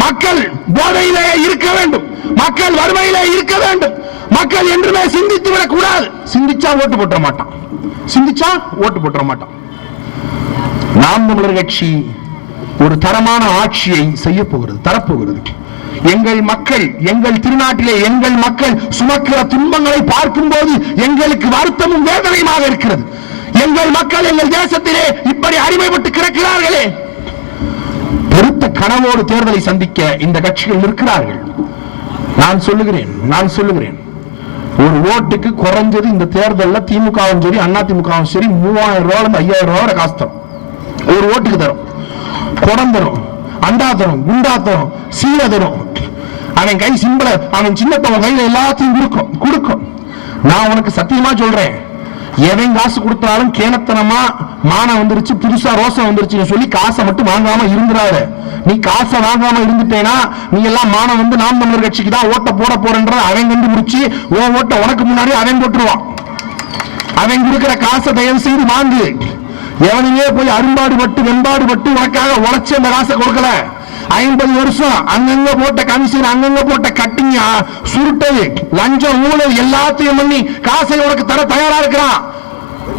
மக்கள் போதையிலே இருக்க வேண்டும், மக்கள் வறுமையிலே இருக்க வேண்டும், மக்கள் என்றுமே சிந்தித்து விடக் கூடாது. சிந்திச்சா ஓட்டு போட்ட மாட்டான், சிந்திச்சா ஓட்டு போட்ட மாட்டான். நாம் தமிழர் கட்சி ஒரு தரமான ஆட்சியை செய்ய போகிறது, தரப்போகிறது. எங்கள் மக்கள், எங்கள் திருநாட்டிலே எங்கள் மக்கள் சுமக்கிற துன்பங்களை பார்க்கும் போது எங்களுக்கு வருத்தமும் வேதனையுமாக இருக்கிறது. எங்கள் மக்கள் எங்கள் தேசத்திலே இப்படி அடிமைப்பட்டு கிடக்கிறார்களே. பெருத்த கனவோடு தேர்தலை சந்திக்க இந்த கட்சிகள் இருக்கிறார்கள். நான் சொல்லுகிறேன் ஒரு ஓட்டுக்கு குறைஞ்சது இந்த தேர்தலில் திமுகவும் சரி அதிமுகவும் சரி 3000 ரூபாய் 5000 ரூபாய் காசு தரும். ஒரு ஓட்டுக்கு தரும். குடம் தரும், அண்டா தரும், குண்டா தரும், சீலை தரும். அவன் கை சிம்பிள, அவன் சின்னத்தவன் கையில எல்லாத்தையும் கொடுக்கும். நான் உனக்கு சத்தியமா சொல்றேன், எவன் காசு கொடுத்தாலும் கேனத்தனமா மானம் வந்துருச்சு, புதுசா ரோசம் வந்துருச்சுன்னு சொல்லி காசை மட்டும் வாங்காம இருந்துறாத. நீ காசை வாங்காம இருந்துட்டேனா நீ எல்லாம் மானம் வந்து நாம் தமிழர் கட்சிக்கு தான் ஓட்ட போட போறன்ற அவன் கண்டுபிடிச்சு உன் ஓட்ட உனக்கு முன்னாடி அவன் போட்டுருவான். அவன் கொடுக்கிற காசை தயவு செய்து வாங்கு. எவனையே போய் அரும்பாடுபட்டு வெண்பாடுபட்டு உனக்காக உழைச்சு அந்த காசை கொடுக்கல. 50 வருஷம் அங்கங்க போட்ட கமிஷன், அங்கங்க போட்ட கட்டிங், சுருட்டது, லஞ்சம், ஊழல் எல்லாத்தையும் பண்ணி காசை உனக்கு தர தயாரா இருக்கிறான்.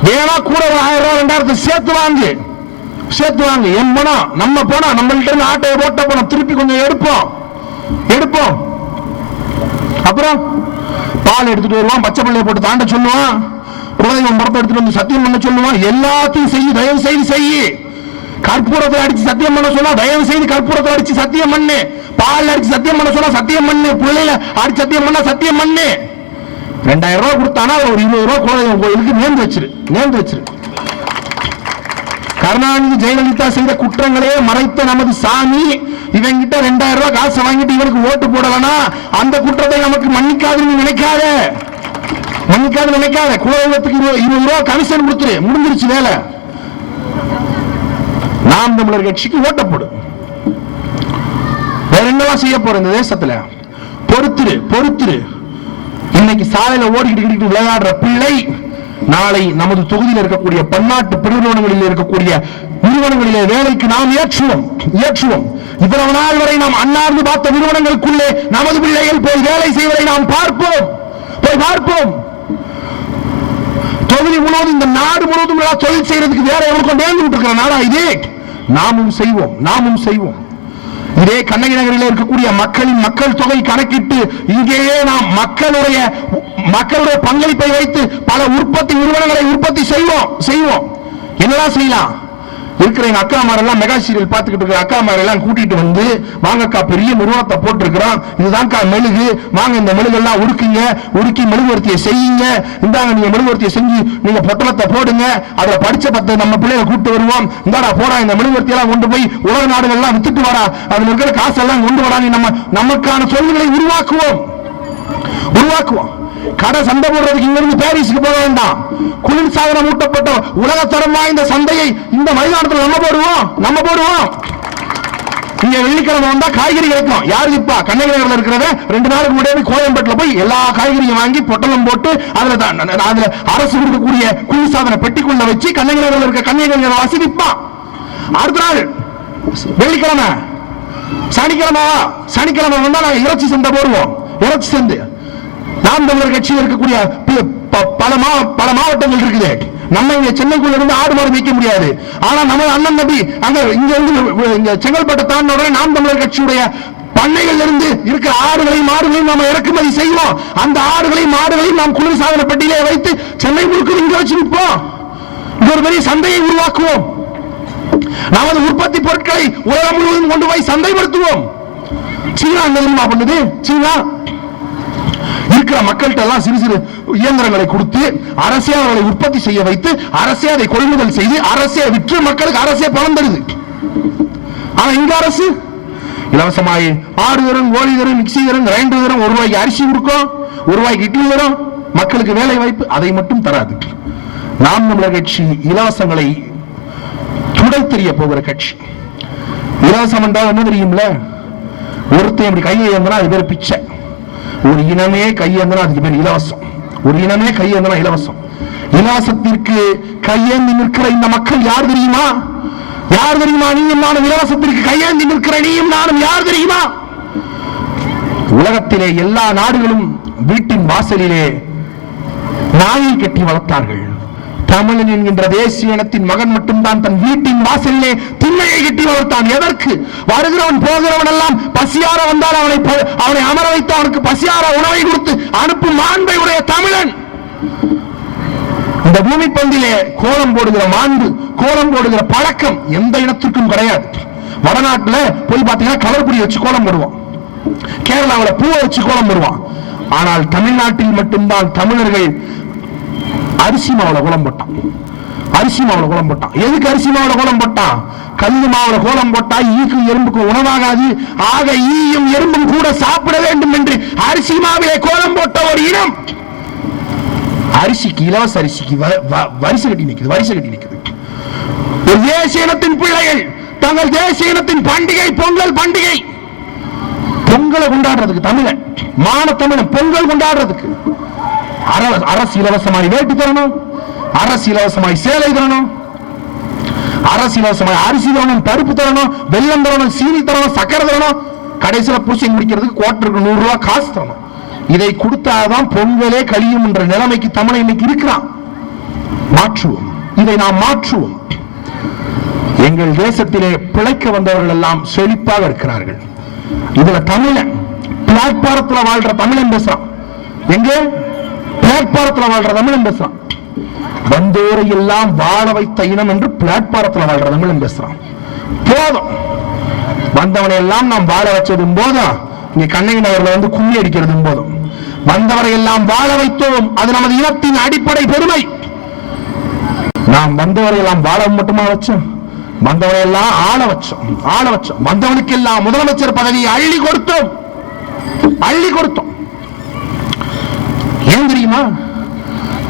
வேணா கூட ஒரு 1000 ரூபாய் 2000 சேர்த்து வாங்கு. என் பணம் நம்ம பணம், நம்மள்ட்ட இருந்து ஆட்டையை போட்ட பணம் திருப்பி கொஞ்சம் எடுப்போம். அப்புறம் பால் எடுத்துட்டு வருவான், பச்சை பிள்ளைய போட்டு தாண்ட சொல்லுவான், குலதெய்வம் படத்தை எடுத்துட்டு வந்து சத்தியம் பண்ண சொல்லுவான். எல்லாத்தையும் செய்ய, தயவு செய்து செய்ய. கற்பூரத்தை அடிச்சு சத்தியம் பண்ண சொன்னா தயவு செய்து கற்பூரத்தை அடிச்சு சத்தியம் பண்ணு. பால் அடிச்சு சத்தியம் பண்ண சொன்னா சத்தியம் பண்ணு. பிள்ளைல அடிச்சு சத்தியம் பண்ணா சத்தியம் பண்ணு. 2000 ரூபாய் கொடுத்தானா ஒரு 20 ரூபாய் குலதெய்வம் கோயிலுக்கு நேர்ந்து வச்சிரு. கருணாநிதி ஜெயலலிதா செய்த குற்றங்களே மறைத்த நமது சாமி இவங்கிட்ட 2000 ரூபாய் காசு வாங்கிட்டு இவனுக்கு ஓட்டு போடலனா அந்த குற்றத்தை நமக்கு மன்னிக்காதுன்னு நினைக்காத. குலதெய்வத்துக்கு 20 ரூபாய் கமிஷன் கொடுத்துரு, முடிஞ்சிருச்சு வேலை. நாம் தமிழர் கட்சிக்கு ஓட்ட போடு. வேற என்னவா செய்ய போற இந்த தேசத்துல? பொறுத்துரு. இன்னைக்கு சாலையில ஓடிக்கிட்டு விளையாடுற பிள்ளை நாளை நமது தொகுதியில் இருக்கக்கூடிய பன்னாட்டு பெருநிறுவனங்களில் இருக்கக்கூடிய நிறுவனங்களிலே வேலைக்கு நாம் ஏற்றுவோம். இவ்வளவு நாள் வரை நாம் அண்ணாந்து பார்த்த நிறுவனங்களுக்குள்ளே நமது பிள்ளைகள் போய் வேலை செய்வதை நாம் பார்ப்போம். தொகுதி முழுவதும், இந்த நாடு முழுவதும் தொழில் செய்யறதுக்கு வேற எவருக்கும் வேண்டி இருக்கிற நாடா இது? நாமும் செய்வோம். இதே கண்ணகி நகரில் இருக்கக்கூடிய மக்கள் தொகை கணக்கிட்டு இங்கேயே நாம் மக்களுடைய பங்களிப்பை வைத்து பல உற்பத்தி நிறுவனங்களை உற்பத்தி செய்வோம். என்னதான் செய்யலாம்? இருக்கிற எங்க அக்காமாரெல்லாம் மெகா சீரியல் பார்த்துக்கிட்டு இருக்கிற அக்காமாரெல்லாம் கூட்டிட்டு வந்து, வாங்கக்கா பெரிய நிறுவனத்தை போட்டிருக்கிறோம், இதுதான்க்கா மெழுகு, வாங்க இந்த மெழுகெல்லாம் உருக்கி மெழுகுவர்த்தியை செய்யுங்க, இந்தாங்க நீங்க மெழுகுவர்த்தியை செஞ்சு நீங்க பொட்டலத்தை போடுங்க, அதுல படிச்ச 10 நம்ம பிள்ளைகளை கூப்பிட்டு வருவோம், இந்தாடா போடா இந்த மெழுகுவர்த்தி எல்லாம் கொண்டு போய் உலக நாடுகள்லாம் வித்துட்டு வாடா, அதுல இருக்கிற காசெல்லாம் கொண்டு வாடா, நமக்கான தொழில்களை உருவாக்குவோம். கடை சந்தை போடுறதுக்கு இங்கிருந்து பாரிஸுக்கு போக வேண்டாம். குளிர் சாதனம் ஊட்டப்பட்ட உலகத்தரம் வாய்ந்த சந்தையை இந்த மைதானத்தில் நம்ம போடுவோம். இங்க வெள்ளிக்கிழமை வந்தா காய்கறி கிடைக்கும். யாரு இப்ப கண்ணகி நகர்ல இருக்கிறத 2 நாளுக்கு முன்னாடி கோயம்பேட்டில் போய் எல்லா காய்கறியும் வாங்கி பொட்டலம் போட்டு அதுல அரசு கொடுக்கக்கூடிய குளிர் சாதன பெட்டிக்குள்ள வச்சு கண்ணகி நகர்ல இருக்க கண்ணகி நகர் வாசி விற்பான். அடுத்த நாள் வெள்ளிக்கிழமை, சனிக்கிழமை வந்தா நாங்க இறைச்சி சந்தை போடுவோம். இறைச்சி சந்தை நாம் தமிழர் கட்சியில் இருக்கக்கூடிய பல மாவட்டங்கள் இருக்குது. நம்ம இங்க சென்னைக்குள்ள இருந்து ஆடு மாடு வைக்க முடியாது. ஆனா நம்ம அண்ணன் தம்பி இங்க செங்கல்பட்டை தாண்டின உடனே நாம் தமிழர் கட்சியுடைய பண்ணைகள் இருந்து இருக்கிற ஆடுகளையும் மாடுகளையும் நாம இறக்குமதி செய்வோம். அந்த ஆடுகளையும் மாடுகளையும் நாம் குளிர் சாதன பெட்டியிலே வைத்து சென்னை முழுக்க இங்க வச்சு நிற்போம். இது ஒரு பெரிய சந்தையை உருவாக்குவோம். நமது உற்பத்தி பொருட்களை உலகம் முழுவதும் கொண்டு போய் சந்தைப்படுத்துவோம். சீனா என்ன பண்ணுது? சீனா இருக்கிற மக்கள்கிட்ட எல்லாம் சிறு இயந்திரங்களை கொடுத்து அரசே அவர்களை உற்பத்தி செய்ய வைத்து அரசே அதை கொள்முதல் செய்து அரசே விற்று மக்களுக்கு அரசே பணம் தருது. ஆனா இங்க அரசு இலவசமாய் ஆடு தரும், கோழி தரும், மிக்சி தரும், கிரைண்டர் தரும், 1 ரூபாய்க்கு அரிசி கொடுக்கும், 1 ரூபாய்க்கு இட்லி தரும், மக்களுக்கு வேலை வாய்ப்பு, அதை மட்டும் தராது. நாம் தமிழர் கட்சி இலவசங்களை துடைத்தெறிய போகிற கட்சி. இலவசம் என்றால் என்ன தெரியும்ல? ஒருத்தன் இப்படி கையை ஏந்தனா அது பேர் பிச்சை. ஒரு இனமே கையேந்தனா அதுக்கு பேர் இலவசம். ஒரு இனமே கையேந்தனா இலவசம். இலவசத்திற்கு கையேந்தி நிற்கிற இந்த மக்கள் யார் தெரியுமா? யார் தெரியுமா? நீயும் நானும் இலவசத்திற்கு கையேந்தி நிற்கிற நீயும் நானும் யார் தெரியுமா? உலகத்திலே எல்லா நாடுகளும் வீட்டின் வாசலிலே நாயை கட்டி வளர்த்தார்கள். தமிழன் என்கின்ற தேசிய இனத்தின் மகன் மட்டும்தான் தன் வீட்டின் வாசலிலே திண்ணையை கட்டி வளர்த்தான். எதற்கு? வருகிறவன் போகிறவன் எல்லாம் பசியார வந்தால் அவனை அமர வைத்து அவனுக்கு பசியார உணவை கொடுத்து அனுப்பும் மாண்பை உடைய தமிழன். இந்த பூமி பந்திலே கோலம் போடுகிற மாண்பு, கோலம் போடுகிற பழக்கம் எந்த இனத்திற்கும் கிடையாது. வடநாட்டுல போய் பார்த்தீங்கன்னா கலர்புடி வச்சு கோலம் போடுவான், கேரளாவில் பூவை வச்சு கோலம் போடுவான். ஆனால் தமிழ்நாட்டில் மட்டும்தான் தமிழர்கள் அரிசி மாவுல கோலம் போட்டான். அரிசி மாவுல கோலம் போட்டான். எதுக்கு அரிசி மாவுல கோலம் போட்டான்? கல்லு மாவுல கோலம் போட்டா ஈக்கும் எறும்புக்கும் உணவாகாது, ஆக ஈயும் எறும்பும் கூட சாப்பிட வேண்டும் என்று அரிசி மாவிலே கோலம் போட்ட ஒரு இனம். அரிசிக்கு, இலவச அரிசிக்கு வரிசை கட்டி நிற்குது, வரிசை கட்டி நிற்குது. ஒரு தேசிய இனத்தின் பிள்ளைகள் தங்கள் தேசிய இனத்தின் பண்டிகை பொங்கல் பண்டிகை, பொங்கலை கொண்டாடுறதுக்கு தமிழன் மான தமிழன் பொங்கல் கொண்டாடுறதுக்கு அரசு இலவசமாய் வேட்டி தரணும், அரசு இலவசமாய் சேலை தரணும், அரசு இலவசமாய் அரிசி தரணும், பருப்பு தரணும், வெல்லம் தரணும், சீனி தரணும், சக்கரை தரணும், கடைசியில் பூசை முடிக்கிறதுக்கு குவார்டருக்கு 100 ரூபாய் காசு தரணும். இதை கொடுத்தாதான் பொங்கலே கழியும் என்ற நிலைமைக்கு தமிழன் இன்னைக்கு இருக்கிறான். மாற்றுவோம், இதை நாம் மாற்றுவோம். எங்கள் தேசத்திலே பிழைக்க வந்தவர்கள் எல்லாம் செழிப்பாக இருக்கிறார்கள். இதுல தமிழன் பிளாட்பாரத்தில் வாழ்ற தமிழன் பேசுறான். எங்க பிளாட்பாரத்தில் வாழ்ற தமிழன் பேசுறான். வந்தோரை எல்லாம் வாழ வைத்த இனம் என்று பிளாட்பாரத்தில் வாழ்ற தமிழன் பேசுறான். போதும், வந்தவனை எல்லாம் நாம் வாழ வச்சதும் போதும், இங்க கண்ணகி நகர்ல வந்து கும்மி அடிக்கிறதும் போதும். வந்தவரை எல்லாம் வாழ வைத்தோம், அது நமது இனத்தின் அடிப்படை பெருமை. நாம் வந்தவரை எல்லாம் வாழ மட்டுமா வச்சோம்? வந்தவரை எல்லாம் ஆள வச்சோம், ஆள வச்சோம். வந்தவனுக்கு எல்லாம் முதலமைச்சர் பதவியை அள்ளி கொடுத்தோம், அள்ளி கொடுத்தோம். ஏன் தெரியுமா?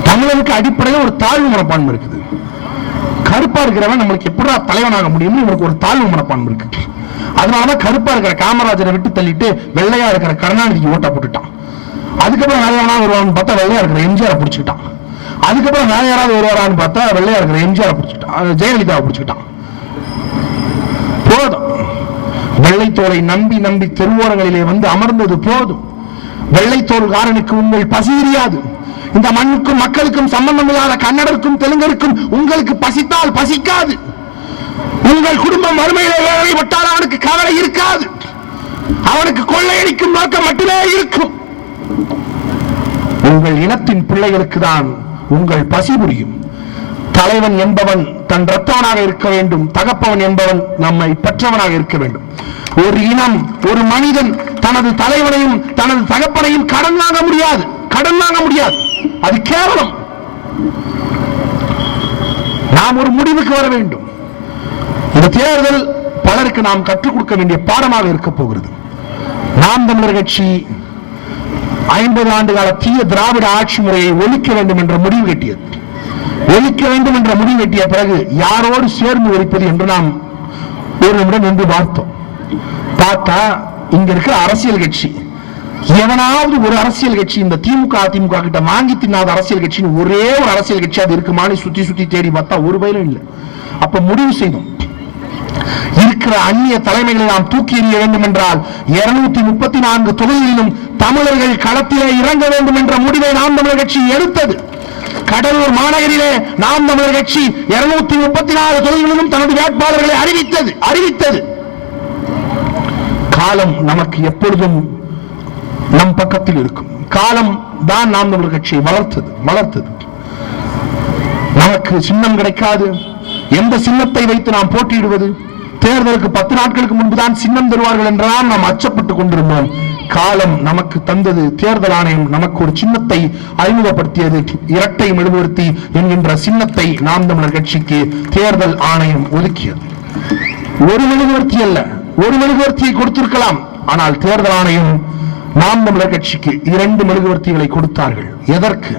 தமிழனுக்கு அடிப்படையில் ஒரு தாழ்வு மனப்பான்மை இருக்குது. கருப்பா இருக்கிறவன் நம்மளுக்கு எப்படா தலைவனாக முடியும், இவனுக்கு ஒரு தாழ்வு மனப்பான்மை இருக்கு. அதனாலதான் கருப்பா இருக்கிற காமராஜரை விட்டு தள்ளிட்டு வெள்ளையா இருக்கிற கருணாநிதிக்கு ஓட்டா போட்டுட்டான். அதுக்கப்புறம் நல்லவனா வருவான்னு பார்த்தா வெள்ளையா இருக்கிற எம்ஜிஆரை பிடிச்சிக்கிட்டான். அதுக்கப்புறம் வேற யாராவது வருவாரான்னு பார்த்தா வெள்ளையா இருக்கிற எம்ஜிஆரை பிடிச்சிக்கிட்டான், ஜெயலலிதாவை பிடிச்சிக்கிட்டான். போதும், வெள்ளைத்தோலை நம்பி நம்பி தெருவோரங்களிலே வந்து அமர்ந்தது போதும். வெள்ளைத்தோல்காரனுக்கு உங்கள் பசி தெரியாது. இந்த மண்ணுக்கும் மக்களுக்கும் சம்பந்தம் இல்லாத கன்னடருக்கும் தெலுங்கருக்கும் உங்களுக்கு பசித்தால் பசிக்காது. உங்கள் குடும்பம் வறுமையிலே வேலைப்பட்டால் அவனுக்கு கவலை இருக்காது. அவனுக்கு கொள்ளையடிக்கும் நோக்கம் மட்டுமே இருக்கும். உங்கள் இனத்தின் பிள்ளைகளுக்கு தான் உங்கள் பசி புரியும். தலைவன் என்பவன் தன் ரத்தவனாக இருக்க வேண்டும், தகப்பவன் என்பவன் நம்மை பெற்றவனாக இருக்க வேண்டும். ஒரு இனம், ஒரு மனிதன் தனது தலைவனையும் தனது தகப்பனையும் கடன் வாங்க முடியாது, கடன் வாங்க முடியாது. அது கேவலம். நாம் ஒரு முடிவுக்கு வர வேண்டும். இந்த தேர்தல் பலருக்கு நாம் கற்றுக் கொடுக்க வேண்டிய பாடமாக இருக்க போகிறது. நாம் தமிழர் கட்சி 50 ஆண்டு கால தீய திராவிட ஆட்சி முறையை ஒழிக்க வேண்டும் என்ற முடிவு கட்டியது. ஒழிக்க வேண்டும் என்ற முடிவு கட்டிய பிறகு யாரோடு சேர்ந்து ஒழிப்பது என்று நாம் ஒரு நிமிடம் நின்று பார்த்தோம். பார்த்தா இங்க இருக்கிற அரசியல் கட்சி, எவனாவது ஒரு அரசியல் கட்சி இந்த திமுக அதிமுக கிட்ட வாங்கி தின்னாத அரசியல் கட்சின்னு ஒரே ஒரு அரசியல் கட்சி அது இருக்குமான்னு சுத்தி சுத்தி தேடி பார்த்தா ஒரு பயிலும் இல்லை. அப்ப முடிவு செய்தோம், இருக்கிற அந்நிய தலைமைகளை நாம் தூக்கி எறிய வேண்டும் என்றால் 234 தொகுதிகளிலும் தமிழர்கள் களத்திலே இறங்க வேண்டும் என்ற முடிவை நாம் தமிழர் கட்சி எடுத்தது. கடலூர் மாநகரிலே நாம் தமிழர் கட்சி 234 தொகுதிகளிலும் தனது வேட்பாளர்களை அறிவித்தது. காலம் நமக்கு எப்பொழுதும் நம் பக்கத்தில் இருக்கும். காலம் தான் நாம் தமிழர் கட்சியை வளர்த்தது. நமக்கு சின்னம் கிடைக்காது. எந்த சின்னத்தை வைத்து நாம் போட்டியிடுவது? தேர்தலுக்கு 10 நாட்களுக்கு முன்புதான் சின்னம் தருவார்கள் என்றால் நாம் அச்சப்பட்டுக் கொண்டிருந்தோம். காலம் நமக்கு தந்தது. தேர்தல் ஆணையம் நமக்கு ஒரு சின்னத்தை அறிமுகப்படுத்தியது. இரட்டை மெழுகுவர்த்தி என்கின்ற சின்னத்தை நாம் தமிழர் கட்சிக்கு தேர்தல் ஆணையம் ஒதுக்கியது. ஒரு மெழுகுவர்த்தி அல்ல, ஒரு மெழுகுவர்த்தியை கொடுத்திருக்கலாம். ஆனால் தேர்தல் ஆணையம் நாம் தமிழர் கட்சிக்கு 2 மெழுகுவர்த்திகளை கொடுத்தார்கள். எதற்கு?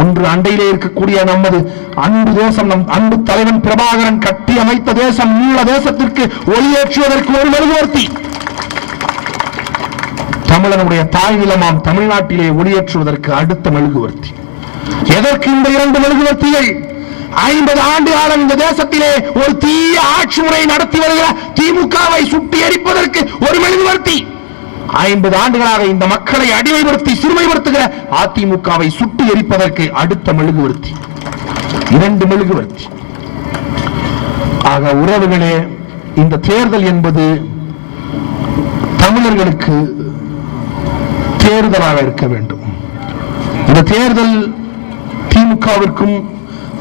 ஒன்று அண்டையிலே இருக்கக்கூடிய நமது அன்பு தேசம், நம் அன்பு தலைவன் பிரபாகரன் கட்டி அமைத்த தேசம் ஈழ தேசத்திற்கு ஒளியேற்றுவதற்கு ஒரு மெழுகுவர்த்தி, தமிழனுடைய தாய் நிலமாம் தமிழ்நாட்டிலே ஒளியேற்றுவதற்கு அடுத்த மெழுகுவர்த்தி. எதற்கு இந்த இரண்டு மெழுகுவர்த்திகள்? 50 ஆண்டு காலம் இந்த தேசத்திலே ஒரு தீய ஆட்சி முறை நடத்தி வருகிற திமுகவை சுட்டி எரிப்பதற்கு ஒரு மெழுகுவர்த்தி, 50 ஆண்டுகளாக இந்த மக்களை அடிமைப்படுத்தி சிறுமைப்படுத்துகிற அதிமுகவை சுட்டி எரிப்பதற்கு அடுத்த மெழுகுவர்த்தி. 2 மெழுகுவர்த்தி. ஆக உறவுகளே, இந்த தேர்தல் என்பது தமிழர்களுக்கு தேர்தலாக இருக்க வேண்டும். இந்த தேர்தல் திமுகவிற்கும்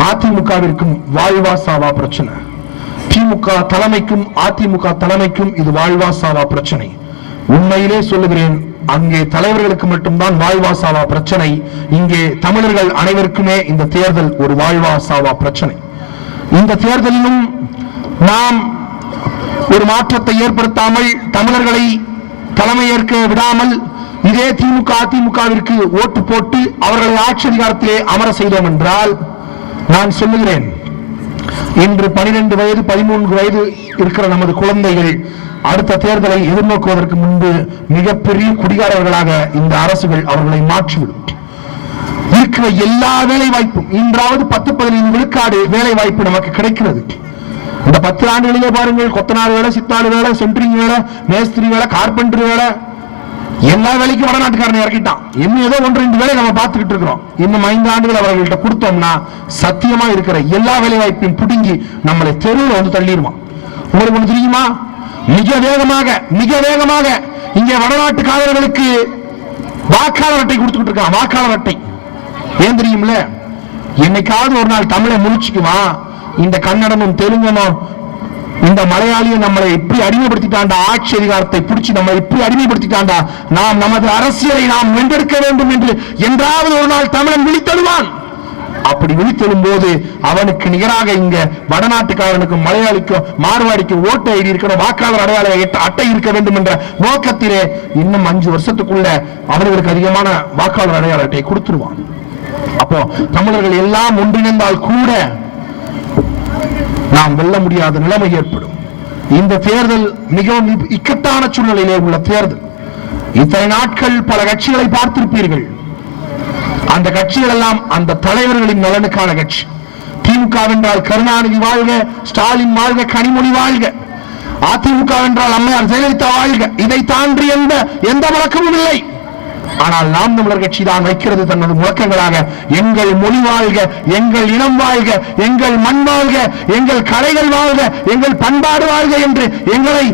அதிமுகவிற்கும் வாழ்வா சாவா பிரச்சனை. திமுக தலைமைக்கும் அதிமுக தலைமைக்கும் இது வாழ்வா சாவா பிரச்சனை. உண்மையிலே சொல்லுகிறேன், அங்கே தலைவர்களுக்கு மட்டும்தான் வாழ்வா சாவா பிரச்சனை. இங்கே தமிழர்கள் அனைவருக்குமே இந்த தேர்தல் ஒரு வாழ்வா சாவா பிரச்சனை. இந்த தேர்தலிலும் நாம் ஒரு மாற்றத்தை ஏற்படுத்தாமல், தமிழர்களை தலைமையேற்க விடாமல், இதே திமுக அதிமுகவிற்கு ஓட்டு போட்டு அவர்களை ஆட்சி அதிகாரத்திலே அமர செய்தோம் என்றால், நான் சொல்லுகிறேன், இன்று 12 வயது 13 வயது இருக்கிற நமது குழந்தைகள் அடுத்த தேர்தலை எதிர்நோக்குவதற்கு முன்பு மிகப்பெரிய குடிகாரர்களாக இந்த அரசுகள் அவர்களை மாற்றிவிடும். இருக்கிற எல்லா வேலை வாய்ப்பும், இன்றாவது 10-15 விழுக்காடு வேலை வாய்ப்பு நமக்கு கிடைக்கிறது. இந்த 10 ஆண்டுகளிலே பாருங்கள், கொத்தனார் வேலை, சித்தாடு வேலை, சென்ட்ரிங் வேலை, மேஸ்திரி வேலை, கார்பெண்டர் வேலை, எல்லா வேலைக்கும் வடநாட்டுக்காரனை இறக்கிட்டான். இன்னும் ஏதோ 1-2 வேலை நம்ம பார்த்துக்கிட்டு இருக்கிறோம். இன்னும் 5 ஆண்டுகள் அவர்கள்ட்ட கொடுத்தோம்னா சத்தியமா இருக்கிற எல்லா வேலை வாய்ப்பையும் புடுங்கி நம்மளை தெருவில் வந்து தள்ளிடுவான். உங்களுக்கு ஒன்று தெரியுமா? மிக வேகமாக இங்கே வடநாட்டுக்காரர்களுக்கு வாக்காளர் அட்டை கொடுத்துக்கிட்டு இருக்கான். வாக்காளர் அட்டை ஏன் தெரியும்ல? என்னைக்காவது ஒரு நாள் தமிழை முழிச்சுக்குவான். இந்த கன்னடமும் தெலுங்கனும் இந்த மலையாளியை நம்மளை எப்படி அடிமைப்படுத்திட்டாண்டா, ஆட்சி அதிகாரத்தை பிடிச்சி நம்ம எப்படி அடிமைப்படுத்திட்டாண்டா, நாம் நமது அரசியலை நாம் வென்றெடுக்க வேண்டும் என்று என்றாவது ஒரு நாள் தமிழன் விழித்தெழுவான். அப்படி விழித்தெழும் போது அவனுக்கு நிகராக இங்க வடநாட்டுக்காரனுக்கும் மலையாளிக்கும் மார்வாடிக்கும் ஓட்டு ஐடி இருக்கணும், வாக்காளர் அடையாள அட்டை இருக்க வேண்டும் என்ற நோக்கத்திலே இன்னும் 5 வருஷத்துக்குள்ள அவர்களுக்கு அதிகமான வாக்காளர் அடையாள அட்டை கொடுத்துருவான். அப்போ தமிழர்கள் எல்லாம் ஒன்றிணைந்தால் கூட நாம் வெல்ல முடியாத நிலைமை ஏற்படும். இந்த தேர்தல் மிகவும் இக்கட்டான சூழ்நிலையிலே உள்ள தேர்தல். இத்தனை நாட்கள் பல கட்சிகளை பார்த்திருப்பீர்கள். அந்த கட்சிகள் எல்லாம் அந்த தலைவர்களின் நலனுக்கான கட்சி. திமுக என்றால் கருணாநிதி வாழ்க, ஸ்டாலின் வாழ்க, கனிமொழி வாழ்க. அதிமுக என்றால் அம்மையார் ஜெயலலிதா வாழ்க. இதை தாண்டி எந்த வழக்கமும் இல்லை. ஆனால் நாம் தமிழர் கட்சி தான் வைக்கிறது தனது முழக்கங்களாக, எங்கள் மொழி வாழ்க, எங்கள் இனம் வாழ்க, எங்கள் மண் வாழ்க, எங்கள் கலைகள் வாழ்க, எங்கள் பண்பாடு வாழ்க என்று எங்களை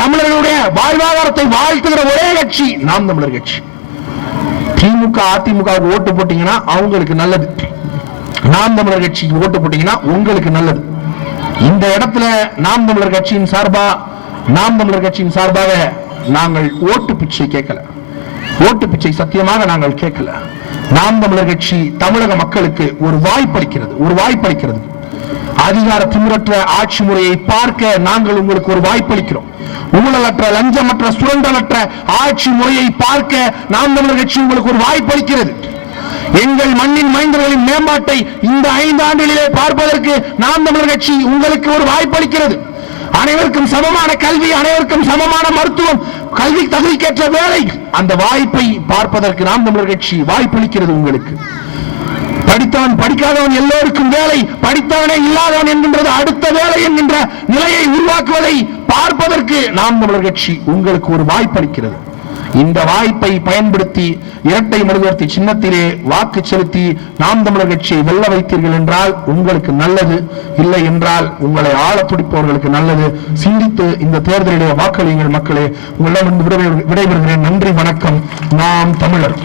தமிழர்களுடைய வாழ்வாதாரத்தை வாழ்த்துகிற ஒரே கட்சி நாம் தமிழர் கட்சி. திமுக அதிமுக ஓட்டு போட்டீங்கன்னா அவங்களுக்கு நல்லது, நாம் தமிழர் கட்சிக்கு ஓட்டு போட்டீங்கன்னா உங்களுக்கு நல்லது. இந்த இடத்துல நாம் தமிழர் கட்சியின் சார்பாக நாங்கள் ஓட்டு பிச்சை கேட்கல. ஓட்டு பிச்சை சத்தியமாக நாங்கள் கேட்கல. நாம் தமிழர் கட்சி தமிழக மக்களுக்கு ஒரு வாய்ப்பளிக்கிறது. அதிகார திமிரற்ற ஆட்சி முறையை பார்க்க நாங்கள் உங்களுக்கு ஒரு வாய்ப்பளிக்கிறோம். ஊழலற்ற, லஞ்சமற்ற, சுரண்டலற்ற ஆட்சி முறையை பார்க்க நாம் தமிழர் கட்சி உங்களுக்கு ஒரு வாய்ப்பளிக்கிறது. எங்கள் மண்ணின் மைந்தர்களின் மேம்பாட்டை இந்த 5 ஆண்டுகளிலே பார்ப்பதற்கு நாம் தமிழர் கட்சி உங்களுக்கு ஒரு வாய்ப்பளிக்கிறது. அனைவருக்கும் சமமான கல்வி, அனைவருக்கும் சமமான மருத்துவம், கல்வி தகுதிக்கேற்ற வேலை, அந்த வாய்ப்பை பார்ப்பதற்கு நாம் தமிழர் கட்சி வாய்ப்பளிக்கிறது உங்களுக்கு. படித்தவன் படிக்காதவன் எல்லோருக்கும் வேலை, படித்தவனே இல்லாதவன் என்கின்றது அடுத்த வேலை என்கின்ற நிலையை உருவாக்குவதை பார்ப்பதற்கு நாம் தமிழர் கட்சி உங்களுக்கு ஒரு வாய்ப்பளிக்கிறது. இந்த வாய்ப்பை பயன்படுத்தி இரட்டை மெழுகுவர்த்தி சின்னத்திலே வாக்கு செலுத்தி நாம் தமிழர் கட்சியை வெல்ல வைத்தீர்கள் என்றால் உங்களுக்கு நல்லது, இல்லை என்றால் உங்களை ஆள துடிப்பவர்களுக்கு நல்லது. சிந்தித்து இந்த தேர்தலிலே வாக்களியுங்கள் மக்களே. உங்களிடம் விடைபெறுகிறேன். நன்றி, வணக்கம். நாம் தமிழர்.